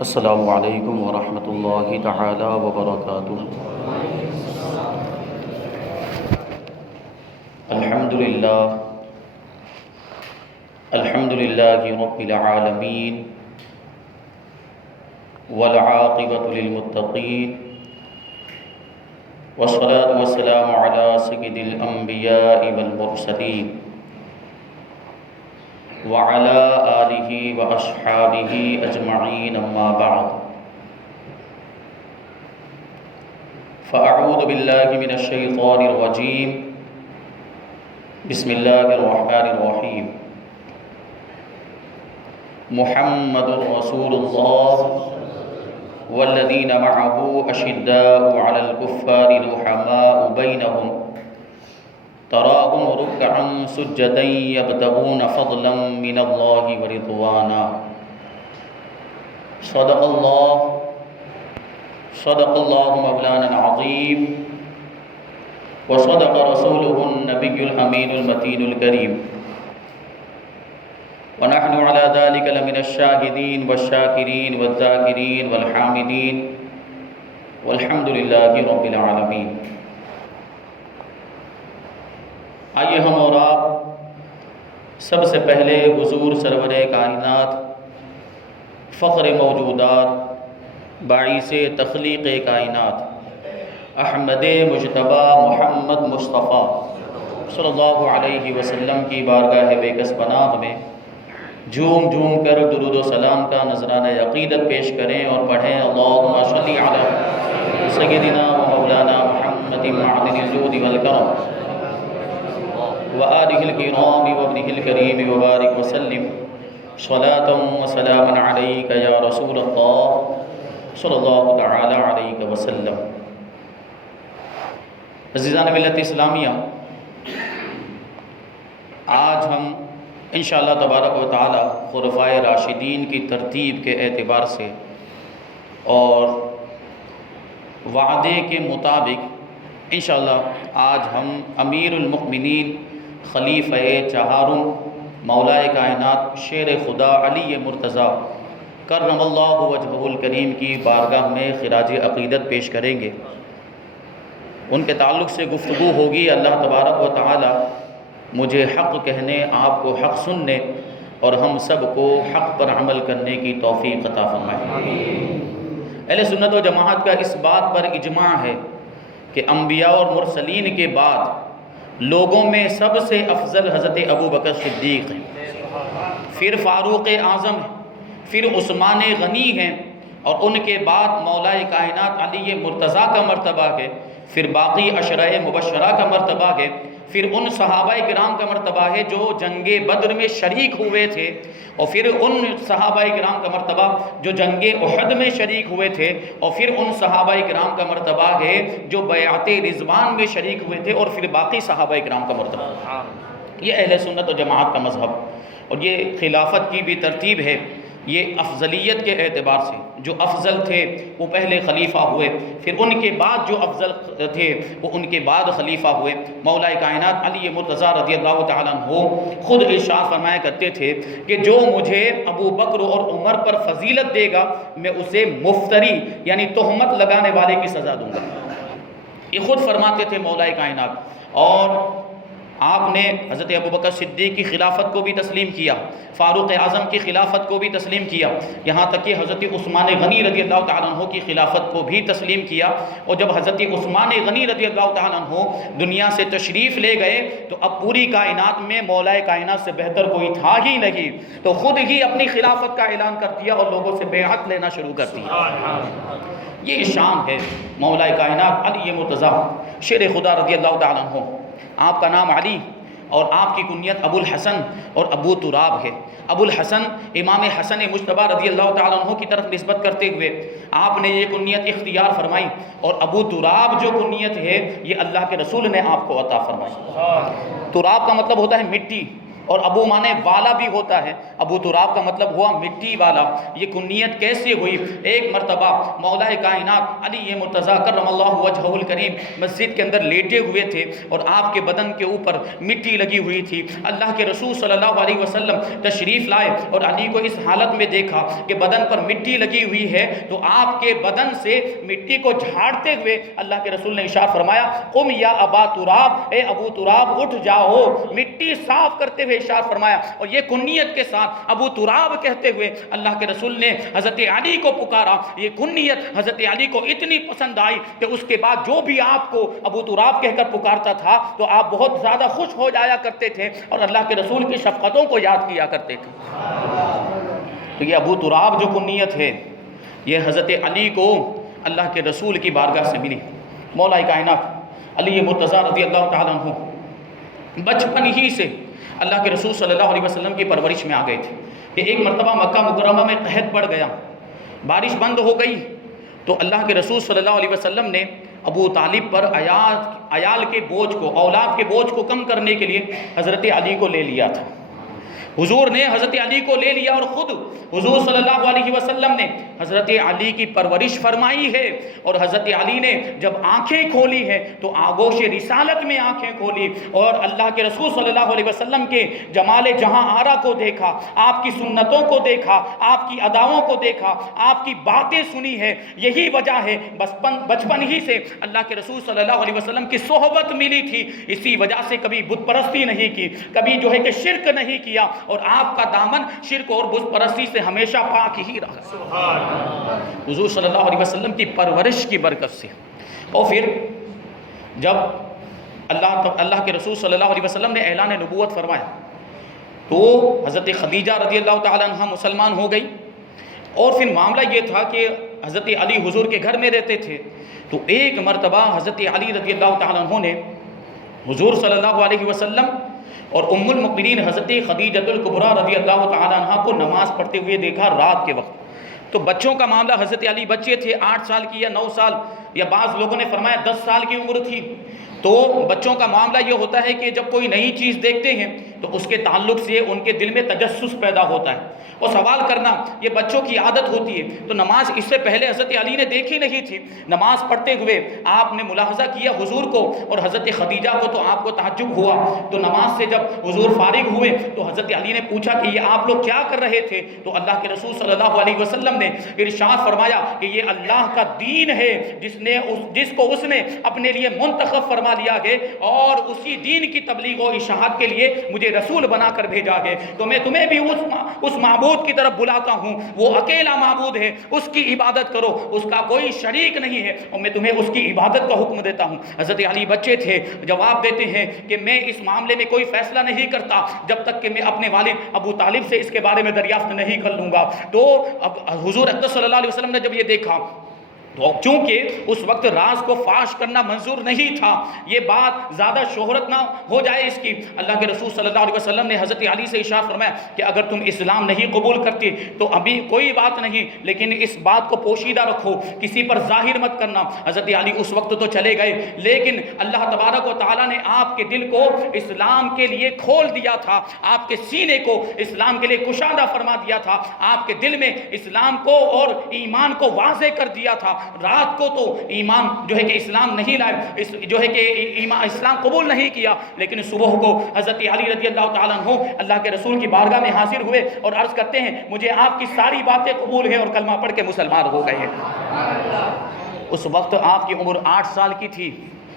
السلام علیکم ورحمۃ اللہ تعالی وبرکاتہ۔ الحمد للہ رب العالمین والعاقبۃ للمتقین والصلاة والسلام علی سید الانبیاء والمرسلین وعلى آلہ واصحابہ اجمعین، اما بعد فاعوذ باللہ من الشیطان الرجیم، بسم اللہ الرحمن الرحیم۔ محمد رسول اللہ والذین معہ اشداء علی الکفار رحماء بینہم تراہم رکعا سجدا یبتغون فضلا من اللہ ورضوانا۔ صدق اللہ مولانا العظیم وصدق رسولہ النبی الامین المتین الکریم، ونحن على ذلك لمن الشاهدين والشاكرين والذاكرين والحامدين والحمد لله رب العالمين۔ آئیے ہم اور آپ سب سے پہلے حضور سرور کائنات، فخر موجودات، باعث تخلیق کائنات، احمد مجتبی محمد مصطفیٰ صلی اللہ علیہ وسلم کی بارگاہ بیکس پناہ میں جھوم جھوم کر درود و سلام کا نذرانہ عقیدت پیش کریں اور پڑھیں اللہم صلی علی سیدنا و مولانا محمد معدن الجود والکرم وآلہ الکرام وابنہ الکریم وبارک وسلم صلاۃ و سلام علیک یا رسول اللہ صلی اللہ تعالی علیہ وسلم۔ عزیزان ملت اسلامیہ، آج ہم انشاءاللہ تبارک و تعالی خلفائے راشدین کی ترتیب کے اعتبار سے اور وعدے کے مطابق انشاءاللہ آج ہم امیر المؤمنین خلیفہ چہارم مولا کائنات شیر خدا علی مرتضیٰ کرم اللہ وجہہ الکریم کی بارگاہ میں خراج عقیدت پیش کریں گے۔ ان کے تعلق سے گفتگو ہوگی۔ اللہ تبارک و تعالی مجھے حق کہنے، آپ کو حق سننے اور ہم سب کو حق پر عمل کرنے کی توفیق عطا فرمائے۔ اہل سنت و جماعت کا اس بات پر اجماع ہے کہ انبیاء اور مرسلین کے بعد لوگوں میں سب سے افضل حضرت ابوبکر صدیق ہیں، پھر فاروق اعظم ہیں، پھر عثمان غنی ہیں، اور ان کے بعد مولا کائنات علی مرتضیٰ کا مرتبہ ہے، پھر باقی عشرہ مبشرہ کا مرتبہ ہے، پھر ان صحابہ کرام کا مرتبہ ہے جو جنگ بدر میں شریک ہوئے تھے، اور پھر ان صحابہ کرام کا مرتبہ جو جنگ احد میں شریک ہوئے تھے، اور پھر ان صحابہ کرام کا مرتبہ ہے جو بیعت رضوان میں شریک ہوئے تھے، اور پھر باقی صحابہ کرام کا مرتبہ۔ یہ اہل سنت و جماعت کا مذہب، اور یہ خلافت کی بھی ترتیب ہے۔ یہ افضلیت کے اعتبار سے جو افضل تھے وہ پہلے خلیفہ ہوئے، پھر ان کے بعد جو افضل تھے وہ ان کے بعد خلیفہ ہوئے۔ مولا کائنات علی مرتضیٰ رضی اللہ تعالیٰ عنہ خود ارشاد فرمایا کرتے تھے کہ جو مجھے ابو بکر اور عمر پر فضیلت دے گا میں اسے مفتری یعنی تہمت لگانے والے کی سزا دوں گا۔ یہ خود فرماتے تھے مولا کائنات، اور آپ نے حضرت ابوبکر صدیق کی خلافت کو بھی تسلیم کیا، فاروق اعظم کی خلافت کو بھی تسلیم کیا، یہاں تک کہ حضرت عثمان غنی رضی اللہ تعالیٰ عنہ کی خلافت کو بھی تسلیم کیا۔ اور جب حضرت عثمان غنی رضی اللہ تعالیٰ عنہ دنیا سے تشریف لے گئے تو اب پوری کائنات میں مولا کائنات سے بہتر کوئی تھا ہی نہیں، تو خود ہی اپنی خلافت کا اعلان کر دیا اور لوگوں سے بیعت لینا شروع کر دیا۔ یہ شان ہے مولا کائنات علی مرتضیٰ شیر خدا رضی اللہ تعالیٰ عنہ۔ آپ کا نام علی اور آپ کی کنیت ابو الحسن اور ابو تراب ہے۔ ابو الحسن امام حسن مجتبی رضی اللہ تعالیٰ عنہ کی طرف نسبت کرتے ہوئے آپ نے یہ کنیت اختیار فرمائی، اور ابو تراب جو کنیت ہے یہ اللہ کے رسول نے آپ کو عطا فرمائی۔ تراب کا مطلب ہوتا ہے مٹی، اور ابو مانے والا بھی ہوتا ہے، ابو تراب کا مطلب ہوا مٹی والا۔ یہ کنیت کیسے ہوئی؟ ایک مرتبہ مولا کائنات علی مرتضیٰ کرم اللہ وجہہ الکریم مسجد کے اندر لیٹے ہوئے تھے اور آپ کے بدن کے اوپر مٹی لگی ہوئی تھی۔ اللہ کے رسول صلی اللہ علیہ وسلم تشریف لائے اور علی کو اس حالت میں دیکھا کہ بدن پر مٹی لگی ہوئی ہے، تو آپ کے بدن سے مٹی کو جھاڑتے ہوئے اللہ کے رسول نے ارشاد فرمایا قم یا ابا تراب، اے ابو تراب اٹھ جاؤ، مٹی صاف کرتے ہوئے ارشاد فرمایا۔ اور یہ کنیت کے ساتھ ابو تراب کہتے ہوئے اللہ کے رسول نے حضرت علی کو پکارا۔ یہ کنیت حضرت علی کو اتنی پسند آئی کہ اس کے بعد جو بھی آپ کو ابو تراب کہہ کر پکارتا تھا تو آپ بہت زیادہ خوش ہو جایا کرتے تھے اور اللہ کے رسول کی شفقتوں کو یاد کیا کرتے تھے۔ تو یہ ابو تراب جو کنیت ہے یہ حضرت علی کو اللہ کے رسول کی بارگاہ سے ملی۔ مولا کائنات علی مرتضیٰ رضی اللہ تعالیٰ عنہ بچپن ہی سے اللہ کے رسول صلی اللہ علیہ وسلم کی پرورش میں آ گئے تھے کہ ایک مرتبہ مکہ مکرمہ میں قحط پڑ گیا، بارش بند ہو گئی، تو اللہ کے رسول صلی اللہ علیہ وسلم نے ابو طالب پر عیال کے بوجھ کو، اولاد کے بوجھ کو کم کرنے کے لیے حضرت علی کو لے لیا تھا۔ حضور نے حضرت علی کو لے لیا اور خود حضور صلی اللہ علیہ وسلم نے حضرت علی کی پرورش فرمائی ہے، اور حضرت علی نے جب آنکھیں کھولی ہیں تو آغوش رسالت میں آنکھیں کھولی اور اللہ کے رسول صلی اللہ علیہ وسلم کے جمال جہاں آرا کو دیکھا، آپ کی سنتوں کو دیکھا، آپ کی اداؤں کو دیکھا، آپ کی باتیں سنی ہے۔ یہی وجہ ہے بچپن ہی سے اللہ کے رسول صلی اللہ علیہ وسلم کی صحبت ملی تھی، اسی وجہ سے کبھی بت پرستی نہیں کی، کبھی جو ہے کہ شرک نہیں کیا، اور آپ کا دامن شرک اور بت پرستی سے ہمیشہ پاک ہی رہا حضور صلی اللہ علیہ وسلم کی پرورش کی برکت سے۔ اور پھر جب اللہ کے رسول صلی اللہ علیہ وسلم نے اعلان نبوت فرمایا تو حضرت خدیجہ رضی اللہ تعالیٰ عنہ مسلمان ہو گئی، اور پھر معاملہ یہ تھا کہ حضرت علی حضور کے گھر میں رہتے تھے، تو ایک مرتبہ حضرت علی رضی اللہ تعالیٰ عنہ نے حضور صلی اللہ علیہ وسلم اور ام المؤمنین حضرت خدیجۃ الکبریٰ رضی اللہ تعالیٰ عنہ کو نماز پڑھتے ہوئے دیکھا رات کے وقت۔ تو بچوں کا معاملہ، حضرت علی بچے تھے 8 سال کی یا 9 سال، یا بعض لوگوں نے فرمایا 10 سال کی عمر تھی۔ تو بچوں کا معاملہ یہ ہوتا ہے کہ جب کوئی نئی چیز دیکھتے ہیں تو اس کے تعلق سے ان کے دل میں تجسس پیدا ہوتا ہے اور سوال کرنا یہ بچوں کی عادت ہوتی ہے۔ تو نماز اس سے پہلے حضرت علی نے دیکھی نہیں تھی، نماز پڑھتے ہوئے آپ نے ملاحظہ کیا حضور کو اور حضرت خدیجہ کو، تو آپ کو تعجب ہوا۔ تو نماز سے جب حضور فارغ ہوئے تو حضرت علی نے پوچھا کہ یہ آپ لوگ کیا کر رہے تھے؟ تو اللہ کے رسول صلی اللہ علیہ وسلم نے ارشاد فرمایا کہ یہ اللہ کا دین ہے جس کو اس نے اپنے لیے منتخب فرما لیا ہے، اور اسی دین کی تبلیغ و اشاعت کے لیے مجھے رسول بنا کر بھیجا ہے۔ تو میں تمہیں بھی اس معبود کی طرف بلاتا ہوں، وہ اکیلا معبود ہے، اس کی عبادت کرو، اس کا کوئی شریک نہیں ہے، اور میں تمہیں اس کی عبادت کا حکم دیتا ہوں۔ حضرت علی بچے تھے، جواب دیتے ہیں کہ میں اس معاملے میں کوئی فیصلہ نہیں کرتا جب تک کہ میں اپنے والد ابو طالب سے اس کے بارے میں دریافت نہیں کر لوں گا۔ تو اب حضور اقدس صلی اللہ علیہ وسلم نے جب یہ دیکھا تو چونکہ اس وقت راز کو فاش کرنا منظور نہیں تھا، یہ بات زیادہ شہرت نہ ہو جائے اس کی، اللہ کے رسول صلی اللہ علیہ وسلم نے حضرت علی سے ارشاد فرمایا کہ اگر تم اسلام نہیں قبول کرتی تو ابھی کوئی بات نہیں، لیکن اس بات کو پوشیدہ رکھو، کسی پر ظاہر مت کرنا۔ حضرت علی اس وقت تو چلے گئے، لیکن اللہ تبارک و تعالیٰ نے آپ کے دل کو اسلام کے لیے کھول دیا تھا، آپ کے سینے کو اسلام کے لیے کشادہ فرما دیا تھا، آپ کے دل میں اسلام کو اور ایمان کو واضح کر دیا تھا۔ رات کو تو ایمان جو ہے کہ اسلام نہیں لائے، جو ہے کہ اسلام قبول نہیں کیا، لیکن صبح کو حضرت علی رضی اللہ تعالیٰ عنہ اللہ کے رسول کی بارگاہ میں حاضر ہوئے اور عرض کرتے ہیں مجھے آپ کی ساری باتیں قبول ہیں، اور کلمہ پڑھ کے مسلمان ہو گئے ہیں۔ اس وقت آپ کی عمر 8 سال کی تھی،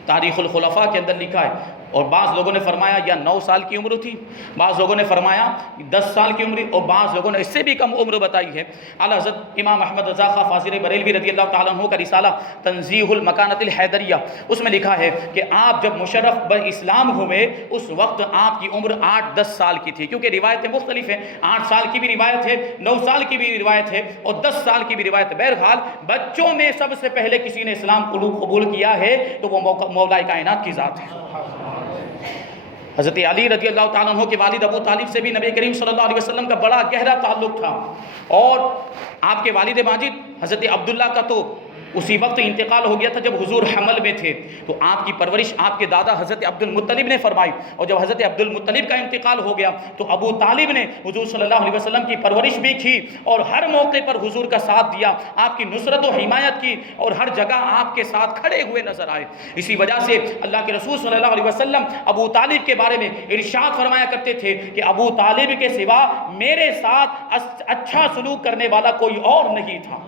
تاریخ الخلفاء کے اندر لکھا ہے، اور بعض لوگوں نے فرمایا یا 9 سال کی عمر تھی، بعض لوگوں نے فرمایا 10 سال کی عمر، اور بعض لوگوں نے اس سے بھی کم عمر بتائی ہے۔ اعلیٰ حضرت امام احمد رضا خاں فاضل بریلوی رضی اللہ تعالیٰ عنہ کا رسالہ تنزیہ المکانۃ الحیدریہ، اس میں لکھا ہے کہ آپ جب مشرف باسلام ہوئے اس وقت آپ کی عمر 8-10 سال کی تھی، کیونکہ روایتیں مختلف ہیں، 8 سال کی بھی روایت ہے، 9 سال کی بھی روایت ہے، اور 10 سال کی بھی روایت ہے۔ بہرحال بچوں میں سب سے پہلے کسی نے اسلام قبول کیا ہے تو وہ مولا کائنات کی ذات ہے۔ حضرت علی رضی اللہ تعالیٰ عنہ کے والد ابو طالب سے بھی نبی کریم صلی اللہ علیہ وسلم کا بڑا گہرا تعلق تھا، اور آپ کے والد ماجد حضرت عبداللہ کا تو اسی وقت انتقال ہو گیا تھا جب حضور حمل میں تھے، تو آپ کی پرورش آپ کے دادا حضرت عبد المطلب نے فرمائی، اور جب حضرت عبد المطلب کا انتقال ہو گیا تو ابو طالب نے حضور صلی اللہ علیہ وسلم کی پرورش بھی کی اور ہر موقع پر حضور کا ساتھ دیا، آپ کی نصرت و حمایت کی اور ہر جگہ آپ کے ساتھ کھڑے ہوئے نظر آئے۔ اسی وجہ سے اللہ کے رسول صلی اللہ علیہ وسلم ابو طالب کے بارے میں ارشاد فرمایا کرتے تھے کہ ابو طالب کے سوا میرے ساتھ اچھا سلوک کرنے والا کوئی اور نہیں تھا۔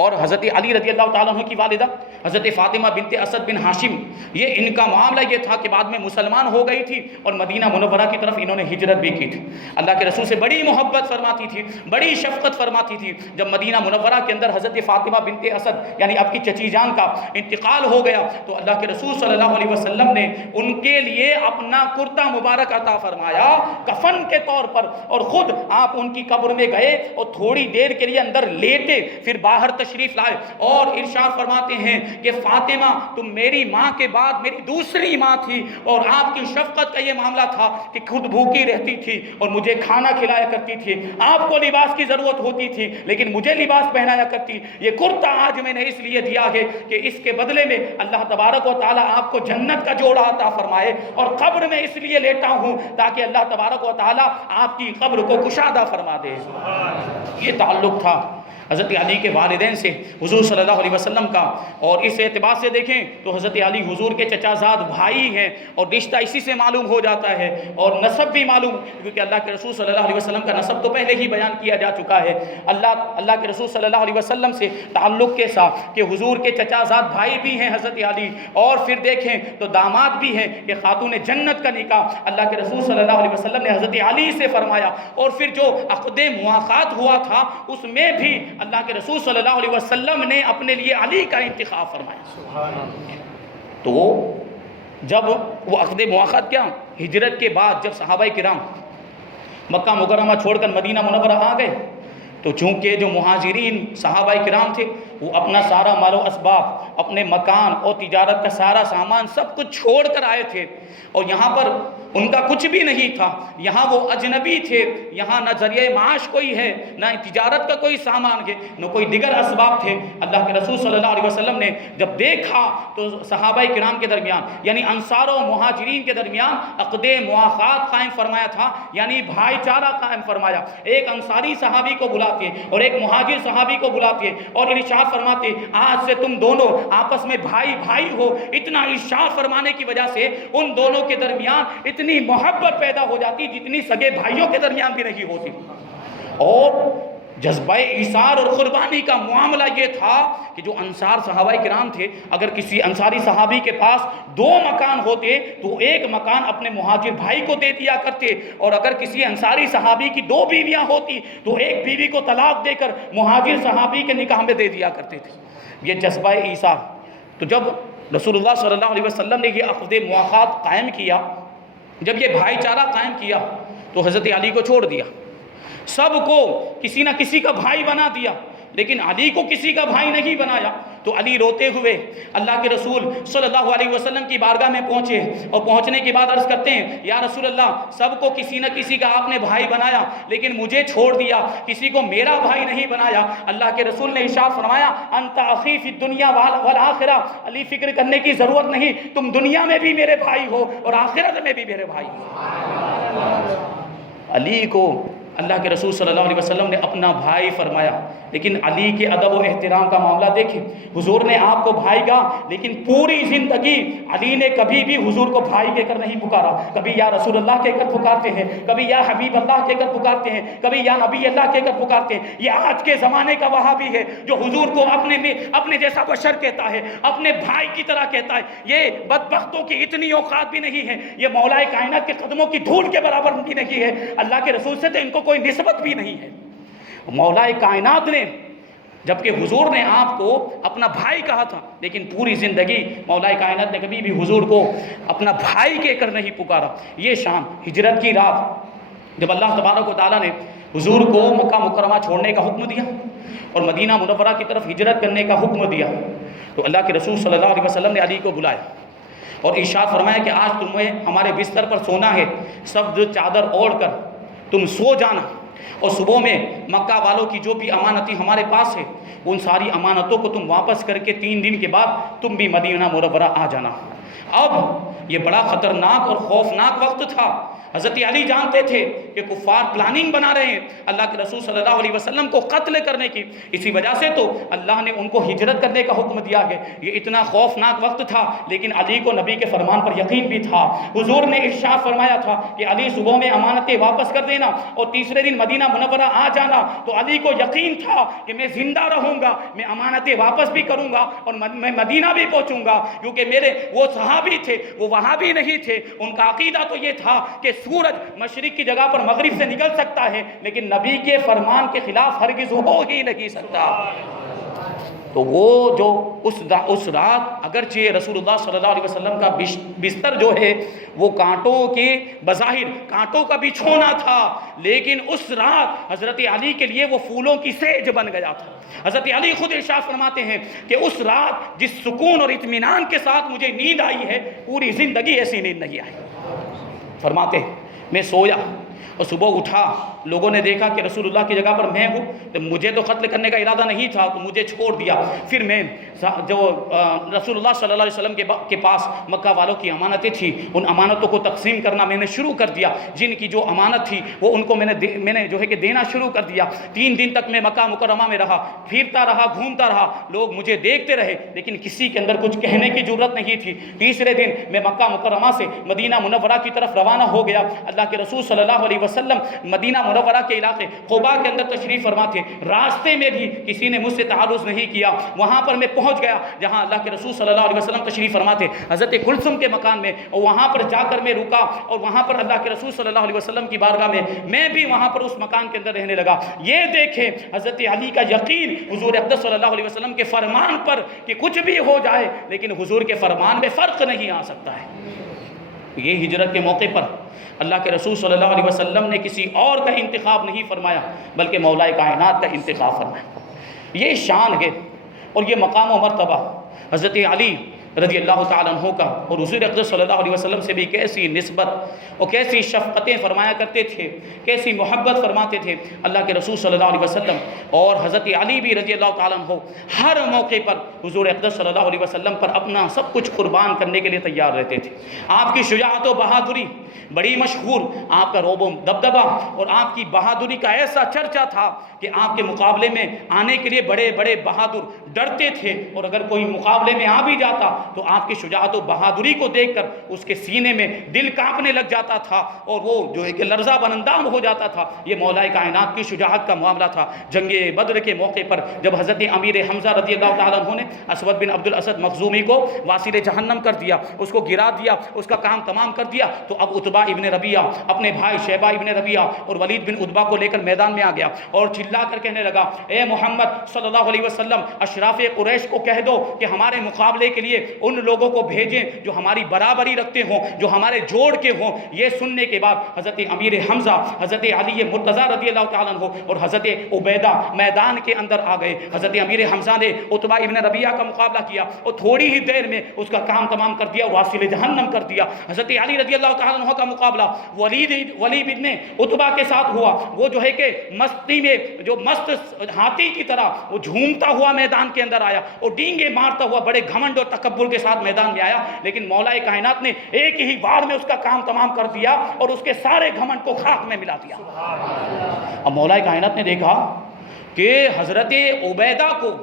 اور حضرت علی رضی اللہ تعالیٰ عنہ کی والدہ حضرت فاطمہ بنت اسد بن ہاشم، یہ ان کا معاملہ یہ تھا کہ بعد میں مسلمان ہو گئی تھی اور مدینہ منورہ کی طرف انہوں نے ہجرت بھی کی تھی۔ اللہ کے رسول سے بڑی محبت فرماتی تھی، بڑی شفقت فرماتی تھی۔ جب مدینہ منورہ کے اندر حضرت فاطمہ بنت اسد یعنی آپ کی چچی جان کا انتقال ہو گیا تو اللہ کے رسول صلی اللہ علیہ وسلم نے ان کے لیے اپنا کرتا مبارک عطا فرمایا کفن کے طور پر، اور خود آپ ان کی قبر میں گئے اور تھوڑی دیر کے لیے اندر لیٹے، پھر باہر تشریف لائے اور ارشاد فرماتے ہیں کہ فاطمہ تم میری ماں کے بعد میری دوسری ماں تھی، اور آپ کی شفقت کا یہ معاملہ تھا کہ خود بھوکی رہتی تھی اور مجھے کھانا کھلایا کرتی تھی، آپ کو لباس کی ضرورت ہوتی تھی لیکن مجھے لباس پہنایا کرتی۔ یہ کرتا آج میں نے اس لیے دیا ہے کہ اس کے بدلے میں اللہ تبارک و تعالیٰ آپ کو جنت کا جوڑا عطا فرمائے، اور قبر میں اس لیے لیٹا ہوں تاکہ اللہ تبارک و تعالیٰ آپ کی قبر کو کشادہ فرما دے۔ یہ تعلق تھا حضرت علی کے والدین سے حضور صلی اللہ علیہ وسلم کا، اور اس اعتبار سے دیکھیں تو حضرت علی حضور کے چچا زاد بھائی ہیں، اور رشتہ اسی سے معلوم ہو جاتا ہے اور نسب بھی معلوم، کیونکہ اللہ کے رسول صلی اللہ علیہ وسلم کا نسب تو پہلے ہی بیان کیا جا چکا ہے۔ اللہ کے رسول صلی اللہ علیہ وسلم سے تعلق کے ساتھ کہ حضور کے چچا زاد بھائی بھی ہیں حضرت علی، اور پھر دیکھیں تو داماد بھی ہیں کہ خاتون جنت کا نکاح اللہ کے رسول صلی اللہ علیہ وسلم نے حضرت علی سے فرمایا، اور پھر جو عقد مواخات ہوا تھا اس میں بھی اللہ کے رسول صلی اللہ علیہ وسلم نے اپنے لیے علی کا انتخاب فرمایا۔ تو جب وہ عقد مواخات کیا ہجرت کے بعد جب صحابہ کرام مکہ مکرمہ چھوڑ کر مدینہ منورہ آ گئے تو چونکہ جو مہاجرین صحابہ کرام تھے وہ اپنا سارا مال و اسباب، اپنے مکان اور تجارت کا سارا سامان سب کچھ چھوڑ کر آئے تھے، اور یہاں پر ان کا کچھ بھی نہیں تھا، یہاں وہ اجنبی تھے، یہاں نہ ذریعہ معاش کوئی ہے، نہ تجارت کا کوئی سامان ہے، نہ کوئی دیگر اسباب تھے۔ اللہ کے رسول صلی اللہ علیہ وسلم نے جب دیکھا تو صحابہ کرام کے درمیان یعنی انصار و مہاجرین کے درمیان عقد مواخات قائم فرمایا تھا، یعنی بھائی چارہ قائم فرمایا۔ ایک انصاری صحابی کو بلاتے اور ایک مہاجر صحابی کو بلاتے اور ارشاد فرماتے آج سے تم دونوں آپس میں بھائی بھائی ہو۔ اتنا ارشاد فرمانے کی وجہ سے ان دونوں کے درمیان اتنی محبت پیدا ہو جاتی جتنی سگے بھائیوں کے درمیان بھی نہیں ہوتی، اور جذبہ ایثار اور قربانی کا معاملہ یہ تھا کہ جو انصار صحابہ کرام تھے اگر کسی انصاری صحابی کے پاس 2 مکان ہوتے تو ایک مکان اپنے مہاجر بھائی کو دے دیا کرتے، اور اگر کسی انصاری صحابی کی 2 بیویاں ہوتی تو ایک بیوی کو طلاق دے کر مہاجر صحابی کے نکاح میں دے دیا کرتے تھے۔ یہ جذبہ ایثار۔ تو جب رسول اللہ صلی اللہ علیہ وسلم نے یہ عقد مواخات قائم کیا، جب یہ بھائی چارہ قائم کیا تو حضرت علی کو چھوڑ دیا، سب کو کسی نہ کسی کا بھائی بنا دیا، لیکن علی کو کسی کا بھائی نہیں بنایا۔ تو علی روتے ہوئے اللہ کے رسول صلی اللہ علیہ وسلم کی بارگاہ میں پہنچے، اور پہنچنے کے بعد عرض کرتے ہیں یا رسول اللہ سب کو کسی نہ کسی کا آپ نے بھائی بنایا لیکن مجھے چھوڑ دیا، کسی کو میرا بھائی نہیں بنایا۔ اللہ کے رسول نے ارشاد فرمایا انت اخی فی الدنیا والآخرہ، علی فکر کرنے کی ضرورت نہیں، تم دنیا میں بھی میرے بھائی ہو اور آخرت میں بھی میرے بھائی ہو۔ علی کو اللہ کے رسول صلی اللہ علیہ وسلم نے اپنا بھائی فرمایا، لیکن علی کے ادب و احترام کا معاملہ دیکھیں، حضور نے آپ کو بھائی کہا لیکن پوری زندگی علی نے کبھی بھی حضور کو بھائی کہہ کر نہیں پکارا، کبھی یا رسول اللہ کہہ کر پکارتے ہیں، کبھی یا حبیب اللہ کہہ کر پکارتے ہیں، کبھی یا نبی اللہ کہہ کر پکارتے ہیں۔ یہ آج کے زمانے کا وہابی ہے جو حضور کو اپنے جیسا بشر کہتا ہے، اپنے بھائی کی طرح کہتا ہے۔ یہ بدبختوں کی اتنی اوقات بھی نہیں ہے، یہ مولا کائنات کے قدموں کی دھول کے برابر بھی نہیں ہے، اللہ کے رسول سے تو ان کو کوئی نسبت بھی نہیں ہے۔ مولا کائنات نے جبکہ حضور نے آپ کو اپنا بھائی کہا تھا لیکن پوری زندگی مولا کائنات نے کبھی بھی حضور کو اپنا بھائی کہہ کر نہیں پکارا۔ یہ شام ہجرت کی رات جب اللہ تبارک و تعالیٰ نے حضور کو مکہ مکرمہ چھوڑنے کا حکم دیا اور مدینہ منورہ کی طرف ہجرت کرنے کا حکم دیا تو اللہ کے رسول صلی اللہ علیہ وسلم نے علی کو بلایا اور ارشاد فرمایا کہ آج تمہیں ہمارے بستر پر سونا ہے، سبز چادر اوڑھ کر تم سو جانا، اور صبح میں مکہ والوں کی جو بھی امانتیں ہمارے پاس ہے ان ساری امانتوں کو تم واپس کر کے 3 دن کے بعد تم بھی مدینہ منورہ آ جانا۔ اب یہ بڑا خطرناک اور خوفناک وقت تھا۔ حضرت علی جانتے تھے کہ کفار پلاننگ بنا رہے ہیں اللہ کے رسول صلی اللہ علیہ وسلم کو قتل کرنے کی، اسی وجہ سے تو اللہ نے ان کو ہجرت کرنے کا حکم دیا ہے۔ یہ اتنا خوفناک وقت تھا، لیکن علی کو نبی کے فرمان پر یقین بھی تھا۔ حضور نے ارشاد فرمایا تھا کہ علی صبح میں امانتیں واپس کر دینا اور تیسرے دن مدینہ منورہ آ جانا، تو علی کو یقین تھا کہ میں زندہ رہوں گا، میں امانتیں واپس بھی کروں گا اور میں مدینہ بھی پہنچوں گا، کیونکہ میرے وہ صحابی تھے، وہ وہاں بھی نہیں تھے، ان کا عقیدہ تو یہ تھا کہ سورج مشرق کی جگہ پر مغرب سے نکل سکتا ہے لیکن نبی کے فرمان کے خلاف ہرگز ہو ہی نہیں سکتا۔ تو وہ جو اس رات اگرچہ رسول اللہ صلی اللہ علیہ وسلم کا بستر جو ہے وہ کانٹوں کے بظاہر کانٹوں کا بچھونا تھا، لیکن اس رات حضرت علی کے لیے وہ پھولوں کی سیج بن گیا تھا۔ حضرت علی خود ارشاد فرماتے ہیں کہ اس رات جس سکون اور اطمینان کے ساتھ مجھے نیند آئی ہے پوری زندگی ایسی نیند نہیں آئی۔ فرماتے ہیں میں سویا اور صبح اٹھا، لوگوں نے دیکھا کہ رسول اللہ کی جگہ پر میں ہوں، تو مجھے تو قتل کرنے کا ارادہ نہیں تھا تو مجھے چھوڑ دیا۔ پھر میں جو رسول اللہ صلی اللہ علیہ وسلم کے پاس مکہ والوں کی امانتیں تھیں ان امانتوں کو تقسیم کرنا میں نے شروع کر دیا۔ جن کی جو امانت تھی وہ ان کو میں نے جو ہے کہ دینا شروع کر دیا۔ 3 دن تک میں مکہ مکرمہ میں رہا، پھرتا رہا، گھومتا رہا، لوگ مجھے دیکھتے رہے لیکن کسی کے اندر کچھ کہنے کی جرت نہیں تھی۔ تیسرے دن میں مکہ مکرمہ سے مدینہ منورہ کی طرف روانہ ہو گیا۔ اللہ کے رسول صلی اللہ علیہ وسلم مدینہ منورہ کے علاقے قباء کے اندر تشریف فرما تھے۔ راستے میں بھی کسی نے مجھ سے تعارض نہیں کیا۔ وہاں پر میں پہنچ گیا جہاں اللہ کے رسول صلی اللہ علیہ وسلم تشریف فرما تھے، حضرت کلثم کے مکان میں، اور وہاں پر جا کر میں رکا اور وہاں پر اللہ کے رسول صلی اللہ علیہ وسلم کی بارگاہ میں بھی وہاں پر اس مکان کے اندر رہنے لگا۔ یہ دیکھیں حضرت علی کا یقین حضور اقدس صلی اللہ علیہ وسلم کے فرمان پر کہ کچھ بھی ہو جائے لیکن حضور کے فرمان میں فرق نہیں آ سکتا ہے۔ یہ ہجرت کے موقع پر اللہ کے رسول صلی اللہ علیہ وسلم نے کسی اور کا انتخاب نہیں فرمایا بلکہ مولا کائنات کا انتخاب فرمایا۔ یہ شان ہے اور یہ مقام و مرتبہ حضرت علی رضی اللہ تعالیٰ عنہ کا اور حضور اقدس صلی اللہ علیہ وسلم سے بھی کیسی نسبت اور کیسی شفقتیں فرمایا کرتے تھے، کیسی محبت فرماتے تھے اللہ کے رسول صلی اللہ علیہ وسلم۔ اور حضرت علی بھی رضی اللہ تعالیٰ عنہ ہر موقع پر حضور اقدس صلی اللہ علیہ وسلم پر اپنا سب کچھ قربان کرنے کے لیے تیار رہتے تھے۔ آپ کی شجاعت و بہادری بڑی مشہور، آپ کا رعب و دبدبہ اور آپ کی بہادری کا ایسا چرچا تھا کہ آپ کے مقابلے میں آنے کے لیے بڑے بڑے بہادر ڈرتے تھے، اور اگر کوئی مقابلے میں آ بھی جاتا تو آپ کی شجاعت و بہادری کو دیکھ کر اس کے سینے میں دل کانپنے لگ جاتا تھا اور وہ جو ہے کہ لرزہ بنندام ہو جاتا تھا۔ یہ مولا کائنات کی شجاعت کا معاملہ تھا۔ جنگ بدر کے موقع پر جب حضرت امیر حمزہ رضی اللہ تعالیٰ عنہ نے اسود بن عبد الاسد مخزومی کو واصل جہنم کر دیا، اس کو گرا دیا، اس کا کام تمام کر دیا، تو اب عتبہ ابن ربیعہ اپنے بھائی شیبہ ابن ربیعہ اور ولید بن عتبہ کو لے کر میدان میں آ گیا اور چلا کر کہنے لگا اے محمد صلی اللہ علیہ وسلم، اشراف قریش کو کہہ دو کہ ہمارے مقابلے کے لیے ان لوگوں کو بھیجیں جو ہماری برابری رکھتے ہوں، جو ہمارے جوڑ کے ہوں۔ یہ سننے کے بعد حضرت امیر حمزہ، حضرت علی مرتضیٰ رضی اللہ تعالیٰ عنہ اور حضرت عبیدہ میدان کے اندر آ گئے۔ حضرت امیر حمزہ نے عتبہ ابن ربیعہ کا مقابلہ کیا اور تھوڑی ہی دیر میں اس کا کام تمام کر دیا اور واصل جہنم کر دیا۔ حضرت علی رضی اللہ تعالیٰ عنہ کا مقابلہ ولید ابن عتبہ کے ساتھ ہوا۔ وہ جو ہے کہ مستی میں جو مست ہاتھی کی طرح وہ جھومتا ہوا میدان کے اندر آیا اور ڈینگے مارتا ہوا بڑے گھمنڈ اور تکبر کے ساتھ میدان میں آیا، لیکن مولا کائنات نے ایک ہی بار میں اس کا کام تمام کر دیا اور اس کے سارے گھمنڈ کو خاک میں ملا دیا۔ اب مولا کائنات نے دیکھا کہ حضرت عبیدہ کو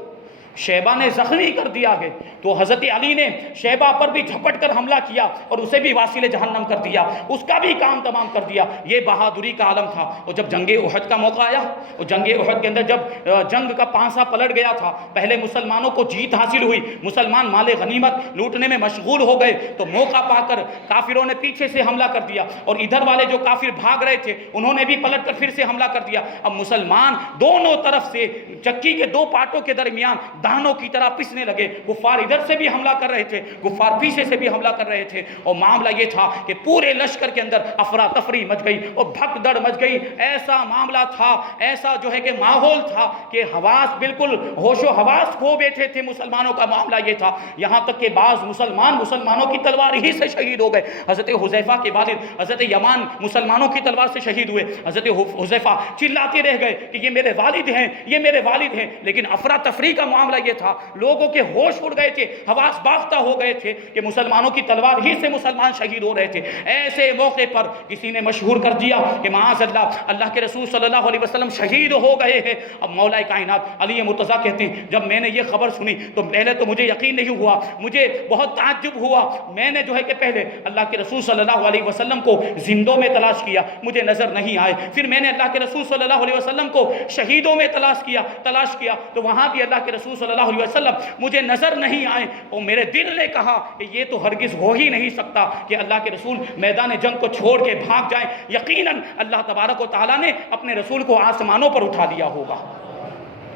شیبہ نے زخمی کر دیا ہے، تو حضرت علی نے شیبہ پر بھی جھپٹ کر حملہ کیا اور اسے بھی واصل جہنم کر دیا، اس کا بھی کام تمام کر دیا۔ یہ بہادری کا عالم تھا۔ اور جب جنگ احد کا موقع آیا اور جنگ احد کے اندر جب جنگ کا پانسا پلٹ گیا تھا، پہلے مسلمانوں کو جیت حاصل ہوئی، مسلمان مال غنیمت لوٹنے میں مشغول ہو گئے، تو موقع پا کر کافروں نے پیچھے سے حملہ کر دیا اور ادھر والے جو کافر بھاگ رہے تھے انہوں نے بھی پلٹ کر پھر سے حملہ کر دیا۔ اب مسلمان دونوں طرف سے چکی کے 2 پارٹوں کے درمیان دانوں کی طرح پسنے لگے. کفار ادھر سے بھی حملہ کر رہے تھے, کفار پیچھے سے بھی حملہ کر رہے تھے, اور معاملہ یہ تھا کہ پورے لشکر کے اندر افراتفری مچ گئی اور بھگ دڑ مچ گئی. ایسا معاملہ تھا, ایسا جو ہے کہ ماحول تھا کہ حواس بالکل ہوش و حواس کھو بیٹھے تھے. مسلمانوں کا معاملہ یہ تھا, یہاں تک کہ بعض مسلمانوں کی تلوار ہی سے شہید ہو گئے. حضرت حذیفہ کے والد حضرت یمان مسلمانوں کی تلوار سے شہید ہوئے. حضرت حذیفہ چلاتے رہ گئے کہ یہ میرے والد ہیں, یہ میرے والد ہیں. لیکن افراتفری کا معاملہ یہ تھا, لوگوں کے ہوش اڑ گئے تھے, حواس باختہ ہو گئے تھے کہ مسلمانوں کی تلوار ہی سے مسلمان شہید ہو رہے تھے. ایسے موقع پر کسی نے مشہور کر دیا کہ معاذ اللہ, اللہ کے رسول صلی اللہ علیہ وسلم شہید ہو گئے ہیں. اب مولا کائنات علی مرتضیٰ کہتے ہیں, جب میں نے یہ خبر سنی تو پہلے تو مجھے یقین نہیں ہوا, مجھے بہت تعجب ہوا. میں نے جو ہے کہ پہلے اللہ کے رسول صلی اللہ علیہ وسلم کو زندوں میں تلاش کیا, مجھے نظر نہیں آئے. پھر میں نے اللہ کے رسول صلی اللہ علیہ وسلم کو شہیدوں میں تلاش کیا تو وہاں بھی اللہ کے رسول صلی اللہ علیہ وسلم مجھے نظر نہیں آئے. اور میرے دل نے کہا کہ یہ تو ہرگز ہو ہی نہیں سکتا کہ اللہ کے رسول میدان جنگ کو چھوڑ کے بھاگ جائیں. یقیناً اللہ تبارک و تعالیٰ نے اپنے رسول کو آسمانوں پر اٹھا دیا ہوگا.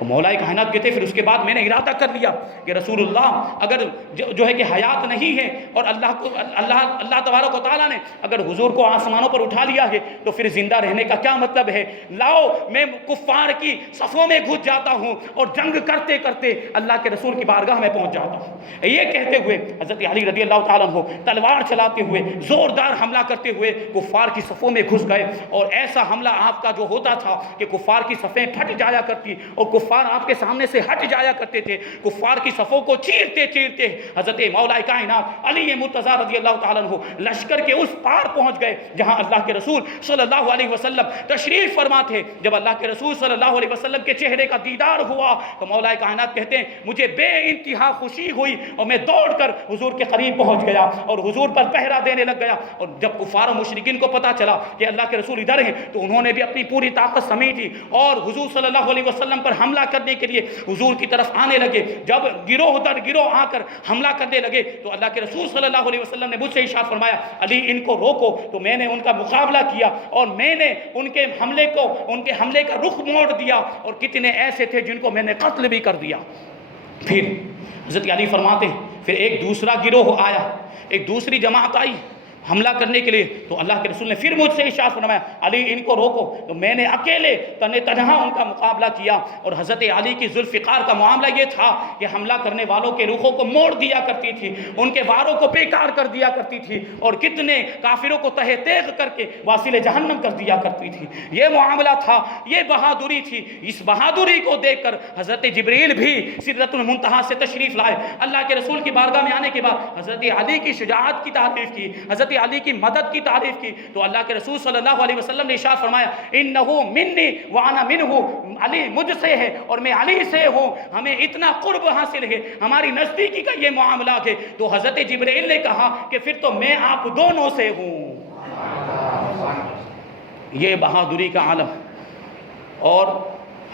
مولا کائنات کہتے پھر اس کے بعد میں نے ارادہ کر لیا کہ رسول اللہ اگر جو ہے کہ حیات نہیں ہے اور اللہ تبارک و تعالیٰ نے اگر حضور کو آسمانوں پر اٹھا لیا ہے تو پھر زندہ رہنے کا کیا مطلب ہے. لاؤ میں کفار کی صفوں میں گھس جاتا ہوں اور جنگ کرتے کرتے اللہ کے رسول کی بارگاہ میں پہنچ جاتا ہوں. یہ کہتے ہوئے حضرت علی رضی اللہ تعالیٰ عنہ تلوار چلاتے ہوئے زوردار حملہ کرتے ہوئے کفار کی صفوں میں گھس گئے. اور ایسا حملہ آپ کا جو ہوتا تھا کہ کفار کی صفیں پھٹ جایا کرتی اور کفار آپ کے سامنے سے ہٹ جایا کرتے تھے. کفار کی صفوں کو چیرتے چیرتے حضرت مولا کائنات علی مرتضیٰ رضی اللہ تعالیٰ عنہ لشکر کے اس پار پہنچ گئے جہاں اللہ کے رسول صلی اللہ علیہ وسلم تشریف فرما تھے. جب اللہ کے رسول صلی اللہ علیہ وسلم کے چہرے کا دیدار ہوا تو مولا کائنات کہتے ہیں مجھے بے انتہا خوشی ہوئی اور میں دوڑ کر حضور کے قریب پہنچ گیا اور حضور پر پہرا دینے لگ گیا. اور جب کفار و مشرکین کو پتا چلا کہ اللہ کے رسول ادھر ہیں تو انہوں نے بھی اپنی پوری طاقت سمیٹی اور حضور صلی اللہ علیہ وسلم پر حملہ کرنے کے لیے حضور کی طرف آنے لگے. جب گروہ در گروہ آ کر حملہ کرنے لگے تو اللہ کے رسول صلی اللہ علیہ وسلم نے مجھ سے ارشاد فرمایا علی ان کو روکو. تو میں نے ان کا مقابلہ کیا اور میں نے ان کے حملے کا رخ موڑ دیا اور کتنے ایسے تھے جن کو میں نے قتل بھی کر دیا. پھر حضرت علی فرماتے ہیں پھر ایک دوسرا گروہ آیا, ایک دوسری جماعت آئی حملہ کرنے کے لیے. تو اللہ کے رسول نے پھر مجھ سے ارشاد فرمایا علی ان کو روکو. تو میں نے اکیلے تنہا ان کا مقابلہ کیا. اور حضرت علی کی ذوالفقار کا معاملہ یہ تھا کہ حملہ کرنے والوں کے رخوں کو موڑ دیا کرتی تھی, ان کے واروں کو بیکار کر دیا کرتی تھی اور کتنے کافروں کو تہہ تیغ کر کے واصل جہنم کر دیا کرتی تھی. یہ معاملہ تھا, یہ بہادری تھی. اس بہادری کو دیکھ کر حضرت جبریل بھی سدرۃ المنتہا سے تشریف لائے. اللہ کے رسول کی بارگاہ میں آنے کے بعد حضرت علی کی شجاعت کی تعریف کی, حضرت علی کی مدد کی تعریف کی. تو اللہ کے رسول صلی اللہ علیہ وسلم نے ارشاد فرمایا انہو منی وانا منہو, علی مجھ سے ہے اور میں علی سے ہوں, ہمیں اتنا قرب حاصل ہے, ہماری نزدیکی کا یہ معاملہ ہے. تو حضرت جبرائیل نے کہا کہ پھر تو میں آپ دونوں سے ہوں. یہ بہادری کا عالم. اور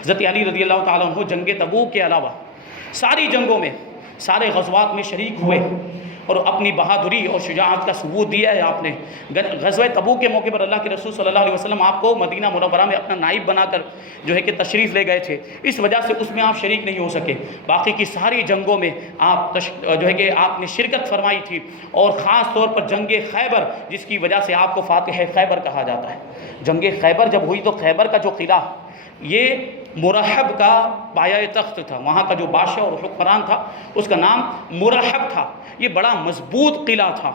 حضرت علی رضی اللہ تعالیٰ عنہ جنگ تبوک کے علاوہ ساری جنگوں میں سارے غزوات میں شریک ہوئے اور اپنی بہادری اور شجاعت کا ثبوت دیا ہے آپ نے. غزوہ تبوک کے موقع پر اللہ کے رسول صلی اللہ علیہ وسلم آپ کو مدینہ منورہ میں اپنا نائب بنا کر جو ہے کہ تشریف لے گئے تھے. اس وجہ سے اس میں آپ شریک نہیں ہو سکے. باقی کی ساری جنگوں میں آپ جو ہے کہ آپ نے شرکت فرمائی تھی, اور خاص طور پر جنگ خیبر جس کی وجہ سے آپ کو فاتح خیبر کہا جاتا ہے. جنگ خیبر جب ہوئی تو خیبر کا جو قلعہ یہ مرحب کا پایہ تخت تھا, وہاں کا جو بادشاہ اور حکمران تھا اس کا نام مرحب تھا. یہ بڑا مضبوط قلعہ تھا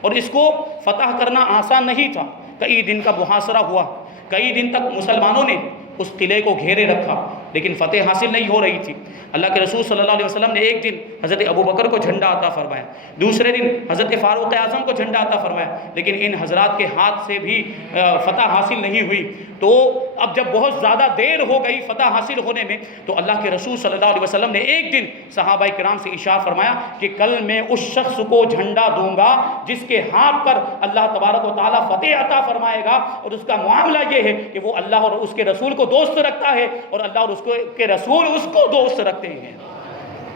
اور اس کو فتح کرنا آسان نہیں تھا. کئی دن کا محاصرہ ہوا, کئی دن تک مسلمانوں نے اس قلعے کو گھیرے رکھا لیکن فتح حاصل نہیں ہو رہی تھی. اللہ کے رسول صلی اللہ علیہ وسلم نے ایک دن حضرت ابوبکر کو جھنڈا عطا فرمایا, دوسرے دن حضرت فاروق اعظم کو جھنڈا عطا فرمایا, لیکن ان حضرات کے ہاتھ سے بھی فتح حاصل نہیں ہوئی. تو اب جب بہت زیادہ دیر ہو گئی فتح حاصل ہونے میں تو اللہ کے رسول صلی اللہ علیہ وسلم نے ایک دن صحابہ کرام سے ارشاد فرمایا کہ کل میں اس شخص کو جھنڈا دوں گا جس کے ہاتھ پر اللہ تبارک و تعالیٰ فتح عطا فرمائے گا, اور اس کا معاملہ یہ ہے کہ وہ اللہ اور اس کے رسول کو دوست رکھتا ہے اور اللہ اور اس کے رسول اس کو دوست رکھتے ہیں.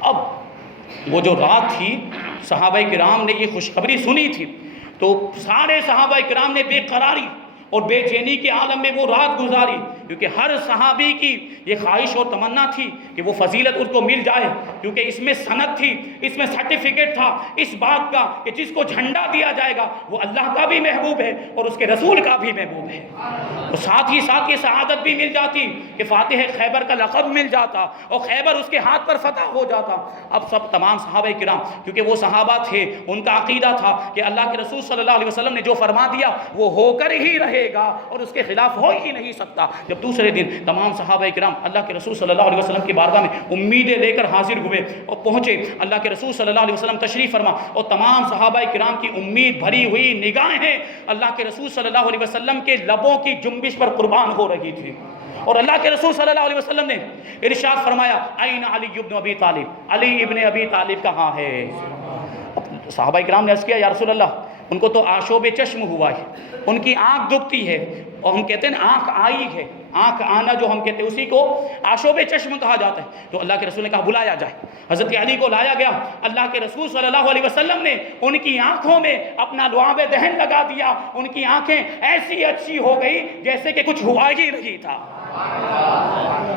اب وہ جو رات تھی صحابہ کرام نے یہ خوشخبری سنی تھی تو سارے صحابہ کرام نے بے قراری اور بے چینی کے عالم میں وہ رات گزاری، کیونکہ ہر صحابی کی یہ خواہش اور تمنا تھی کہ وہ فضیلت اس کو مل جائے، کیونکہ اس میں سند تھی، اس میں سرٹیفکیٹ تھا اس بات کا کہ جس کو جھنڈا دیا جائے گا وہ اللہ کا بھی محبوب ہے اور اس کے رسول کا بھی محبوب ہے، اور ساتھ ہی ساتھ یہ سعادت بھی مل جاتی کہ فاتح خیبر کا لقب مل جاتا اور خیبر اس کے ہاتھ پر فتح ہو جاتا۔ اب سب تمام صحابہ کرام، کیونکہ وہ صحابہ تھے، ان کا عقیدہ تھا کہ اللہ کے رسول صلی اللہ علیہ وسلم نے جو فرما دیا وہ ہو کر ہی رہے گا اور اس کے خلاف ہو ہی نہیں سکتا۔ جب دوسرے دن تمام صحابہ کرام اللہ کے رسول صلی اللہ علیہ وسلم کی بارگاہ میں امیدیں لے کر حاضر ہوئے اور پہنچے، اللہ کے رسول صلی اللہ علیہ وسلم تشریف فرما اور تمام صحابہ کرام کی امید بھری ہوئی نگاہیں اللہ کے رسول صلی اللہ علیہ وسلم کے لبوں کی جنبش پر قربان ہو رہی تھی، اور اللہ کے رسول صلی اللہ علیہ وسلم نے ارشاد فرمایا این علی ابن ابی طالب، علی ابن ابی طالب کہاں ہے؟ صحابہ کرام نے عرض کیا یا رسول اللہ ان کو تو آشوب چشم ہوا ہے، ان کی آنکھ دکھتی ہے، اور ہم کہتے ہیں نا آنکھ آئی ہے، آنکھ آنا جو ہم کہتے ہیں اسی کو آشوب چشم کہا جاتا ہے۔ تو اللہ کے رسول نے کہا بلایا جائے، حضرت علی کو لایا گیا، اللہ کے رسول صلی اللہ علیہ وسلم نے ان کی آنکھوں میں اپنا لعاب دہن لگا دیا، ان کی آنکھیں ایسی اچھی ہو گئی جیسے کہ کچھ ہوا ہی نہیں تھا۔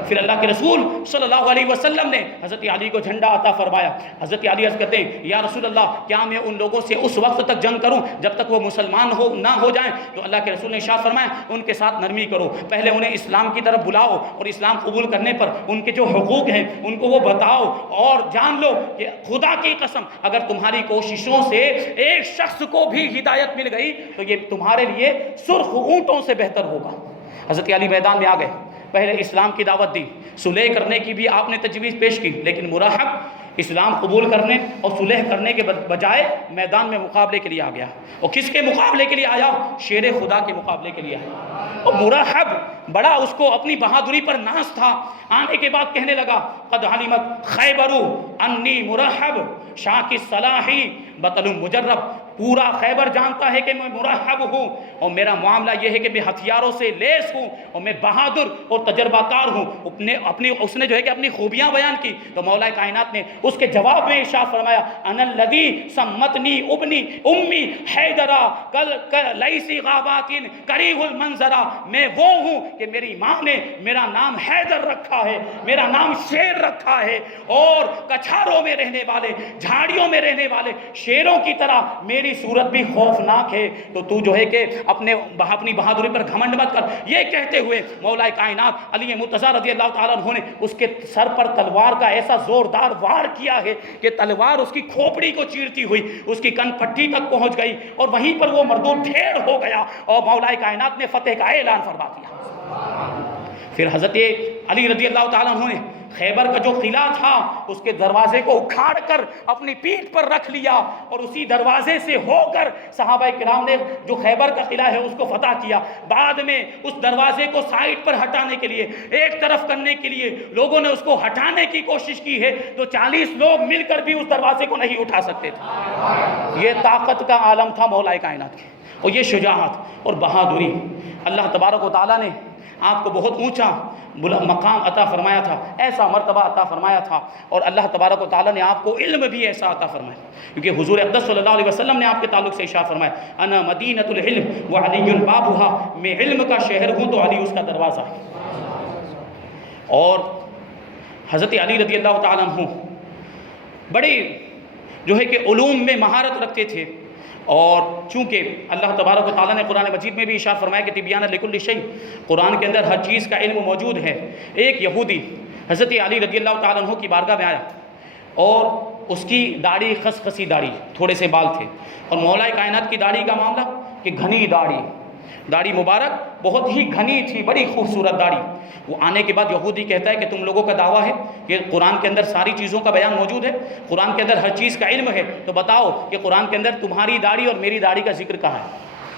پھر اللہ کے رسول صلی اللہ علیہ وسلم نے حضرت علی کو جھنڈا عطا فرمایا۔ حضرت علی عرض کرتے ہیں یا رسول اللہ کیا میں ان لوگوں سے اس وقت تک جنگ کروں جب تک وہ مسلمان نہ ہو جائیں؟ تو اللہ کے رسول نے ارشاد فرمایا ان کے ساتھ نرمی کرو، پہلے انہیں اسلام کی طرف بلاؤ اور اسلام قبول کرنے پر ان کے جو حقوق ہیں ان کو وہ بتاؤ، اور جان لو کہ خدا کی قسم اگر تمہاری کوششوں سے ایک شخص کو بھی ہدایت مل گئی تو یہ تمہارے لیے سرخ اونٹوں سے بہتر ہوگا۔ حضرت علی میدان میں آ گئے، پہلے اسلام کی دعوت دی، صلح کرنے کی بھی آپ نے تجویز پیش کی، لیکن مرحب اسلام قبول کرنے اور صلح کرنے کے بجائے میدان میں مقابلے کے لیے آ گیا، اور کس کے مقابلے کے لیے آیا؟ شیر خدا کے مقابلے کے لیے آیا، اور مرحب بڑا اس کو اپنی بہادری پر ناز تھا، آنے کے بعد کہنے لگا قد علمت خیبر انی مرحب شاک الصلاحی بطل مجرب، پورا خیبر جانتا ہے کہ میں مرحب ہوں اور میرا معاملہ یہ ہے کہ میں ہتھیاروں سے لیس ہوں اور میں بہادر اور تجربہ کار ہوں۔ اس نے جو ہے کہ اپنی خوبیاں بیان کی، تو مولا کائنات نے اس کے جواب میں ارشاد فرمایا انا الذی سمتنی ابنی امی حیدرا لیسی غابات کریہ المنظرا، میں وہ ہوں کہ میری ماں نے میرا نام حیدر رکھا ہے، میرا نام شیر رکھا ہے، اور کچھاروں میں رہنے والے، جھاڑیوں میں رہنے والے شیروں کی طرح میری صورت بھی خوفناک ہے، تو جو ہے کہ اپنی بہادری پر گھمنڈ مت کر۔ یہ کہتے ہوئے مولا کائنات علی مرتضیٰ رضی اللہ تعالیٰ عنہ نے اس کے سر پر تلوار کا ایسا زوردار وار کیا ہے کہ تلوار اس کی کھوپڑی کو چیرتی ہوئی اس کی کن پٹی تک پہنچ گئی، اور وہیں پر وہ مردود ڈھیر ہو گیا، اور مولا کائنات نے فتح کا اعلان فرما دیا۔ پھر حضرت علی رضی اللہ تعالیٰ عنہ نے خیبر کا جو قلعہ تھا اس کے دروازے کو اکھاڑ کر اپنی پیٹھ پر رکھ لیا، اور اسی دروازے سے ہو کر صحابہ کرام نے جو خیبر کا قلعہ ہے اس کو فتح کیا۔ بعد میں اس دروازے کو سائڈ پر ہٹانے کے لیے، ایک طرف کرنے کے لیے لوگوں نے اس کو ہٹانے کی کوشش کی ہے، تو 40 لوگ مل کر بھی اس دروازے کو نہیں اٹھا سکتے تھے۔ یہ طاقت کا عالم تھا مولا کائنات کی، اور یہ شجاعت اور بہادری۔ اللہ تبارک و تعالیٰ نے آپ کو بہت اونچا مقام عطا فرمایا تھا، ایسا مرتبہ عطا فرمایا تھا، اور اللہ تبارک و تعالیٰ نے آپ کو علم بھی ایسا عطا فرمایا، کیونکہ حضور اقدس صلی اللہ علیہ وسلم نے آپ کے تعلق سے ارشاد فرمایا انا مدینۃ العلم وعلی بابها، میں علم کا شہر ہوں تو علی اس کا دروازہ ہے۔ اور حضرت علی رضی اللہ تعالیٰ عنہ بڑے جو ہے کہ علوم میں مہارت رکھتے تھے، اور چونکہ اللہ تبارک و تعالیٰ نے قرآن مجید میں بھی ارشاد فرمایا کہ تبیان لکل شیء، قرآن کے اندر ہر چیز کا علم موجود ہے۔ ایک یہودی حضرت علی رضی اللہ تعالیٰ عنہ کی بارگاہ میں آیا، اور اس کی داڑھی خسی داڑھی، تھوڑے سے بال تھے، اور مولا کائنات کی داڑھی کا معاملہ کہ گھنی داڑھی مبارک بہت ہی گھنی تھی، بڑی خوبصورت داڑھی۔ وہ آنے کے بعد یہودی کہتا ہے کہ تم لوگوں کا دعویٰ ہے کہ قرآن کے اندر ساری چیزوں کا بیان موجود ہے، قرآن کے اندر ہر چیز کا علم ہے، تو بتاؤ کہ قرآن کے اندر تمہاری داڑھی اور میری داڑھی کا ذکر کہاں ہے؟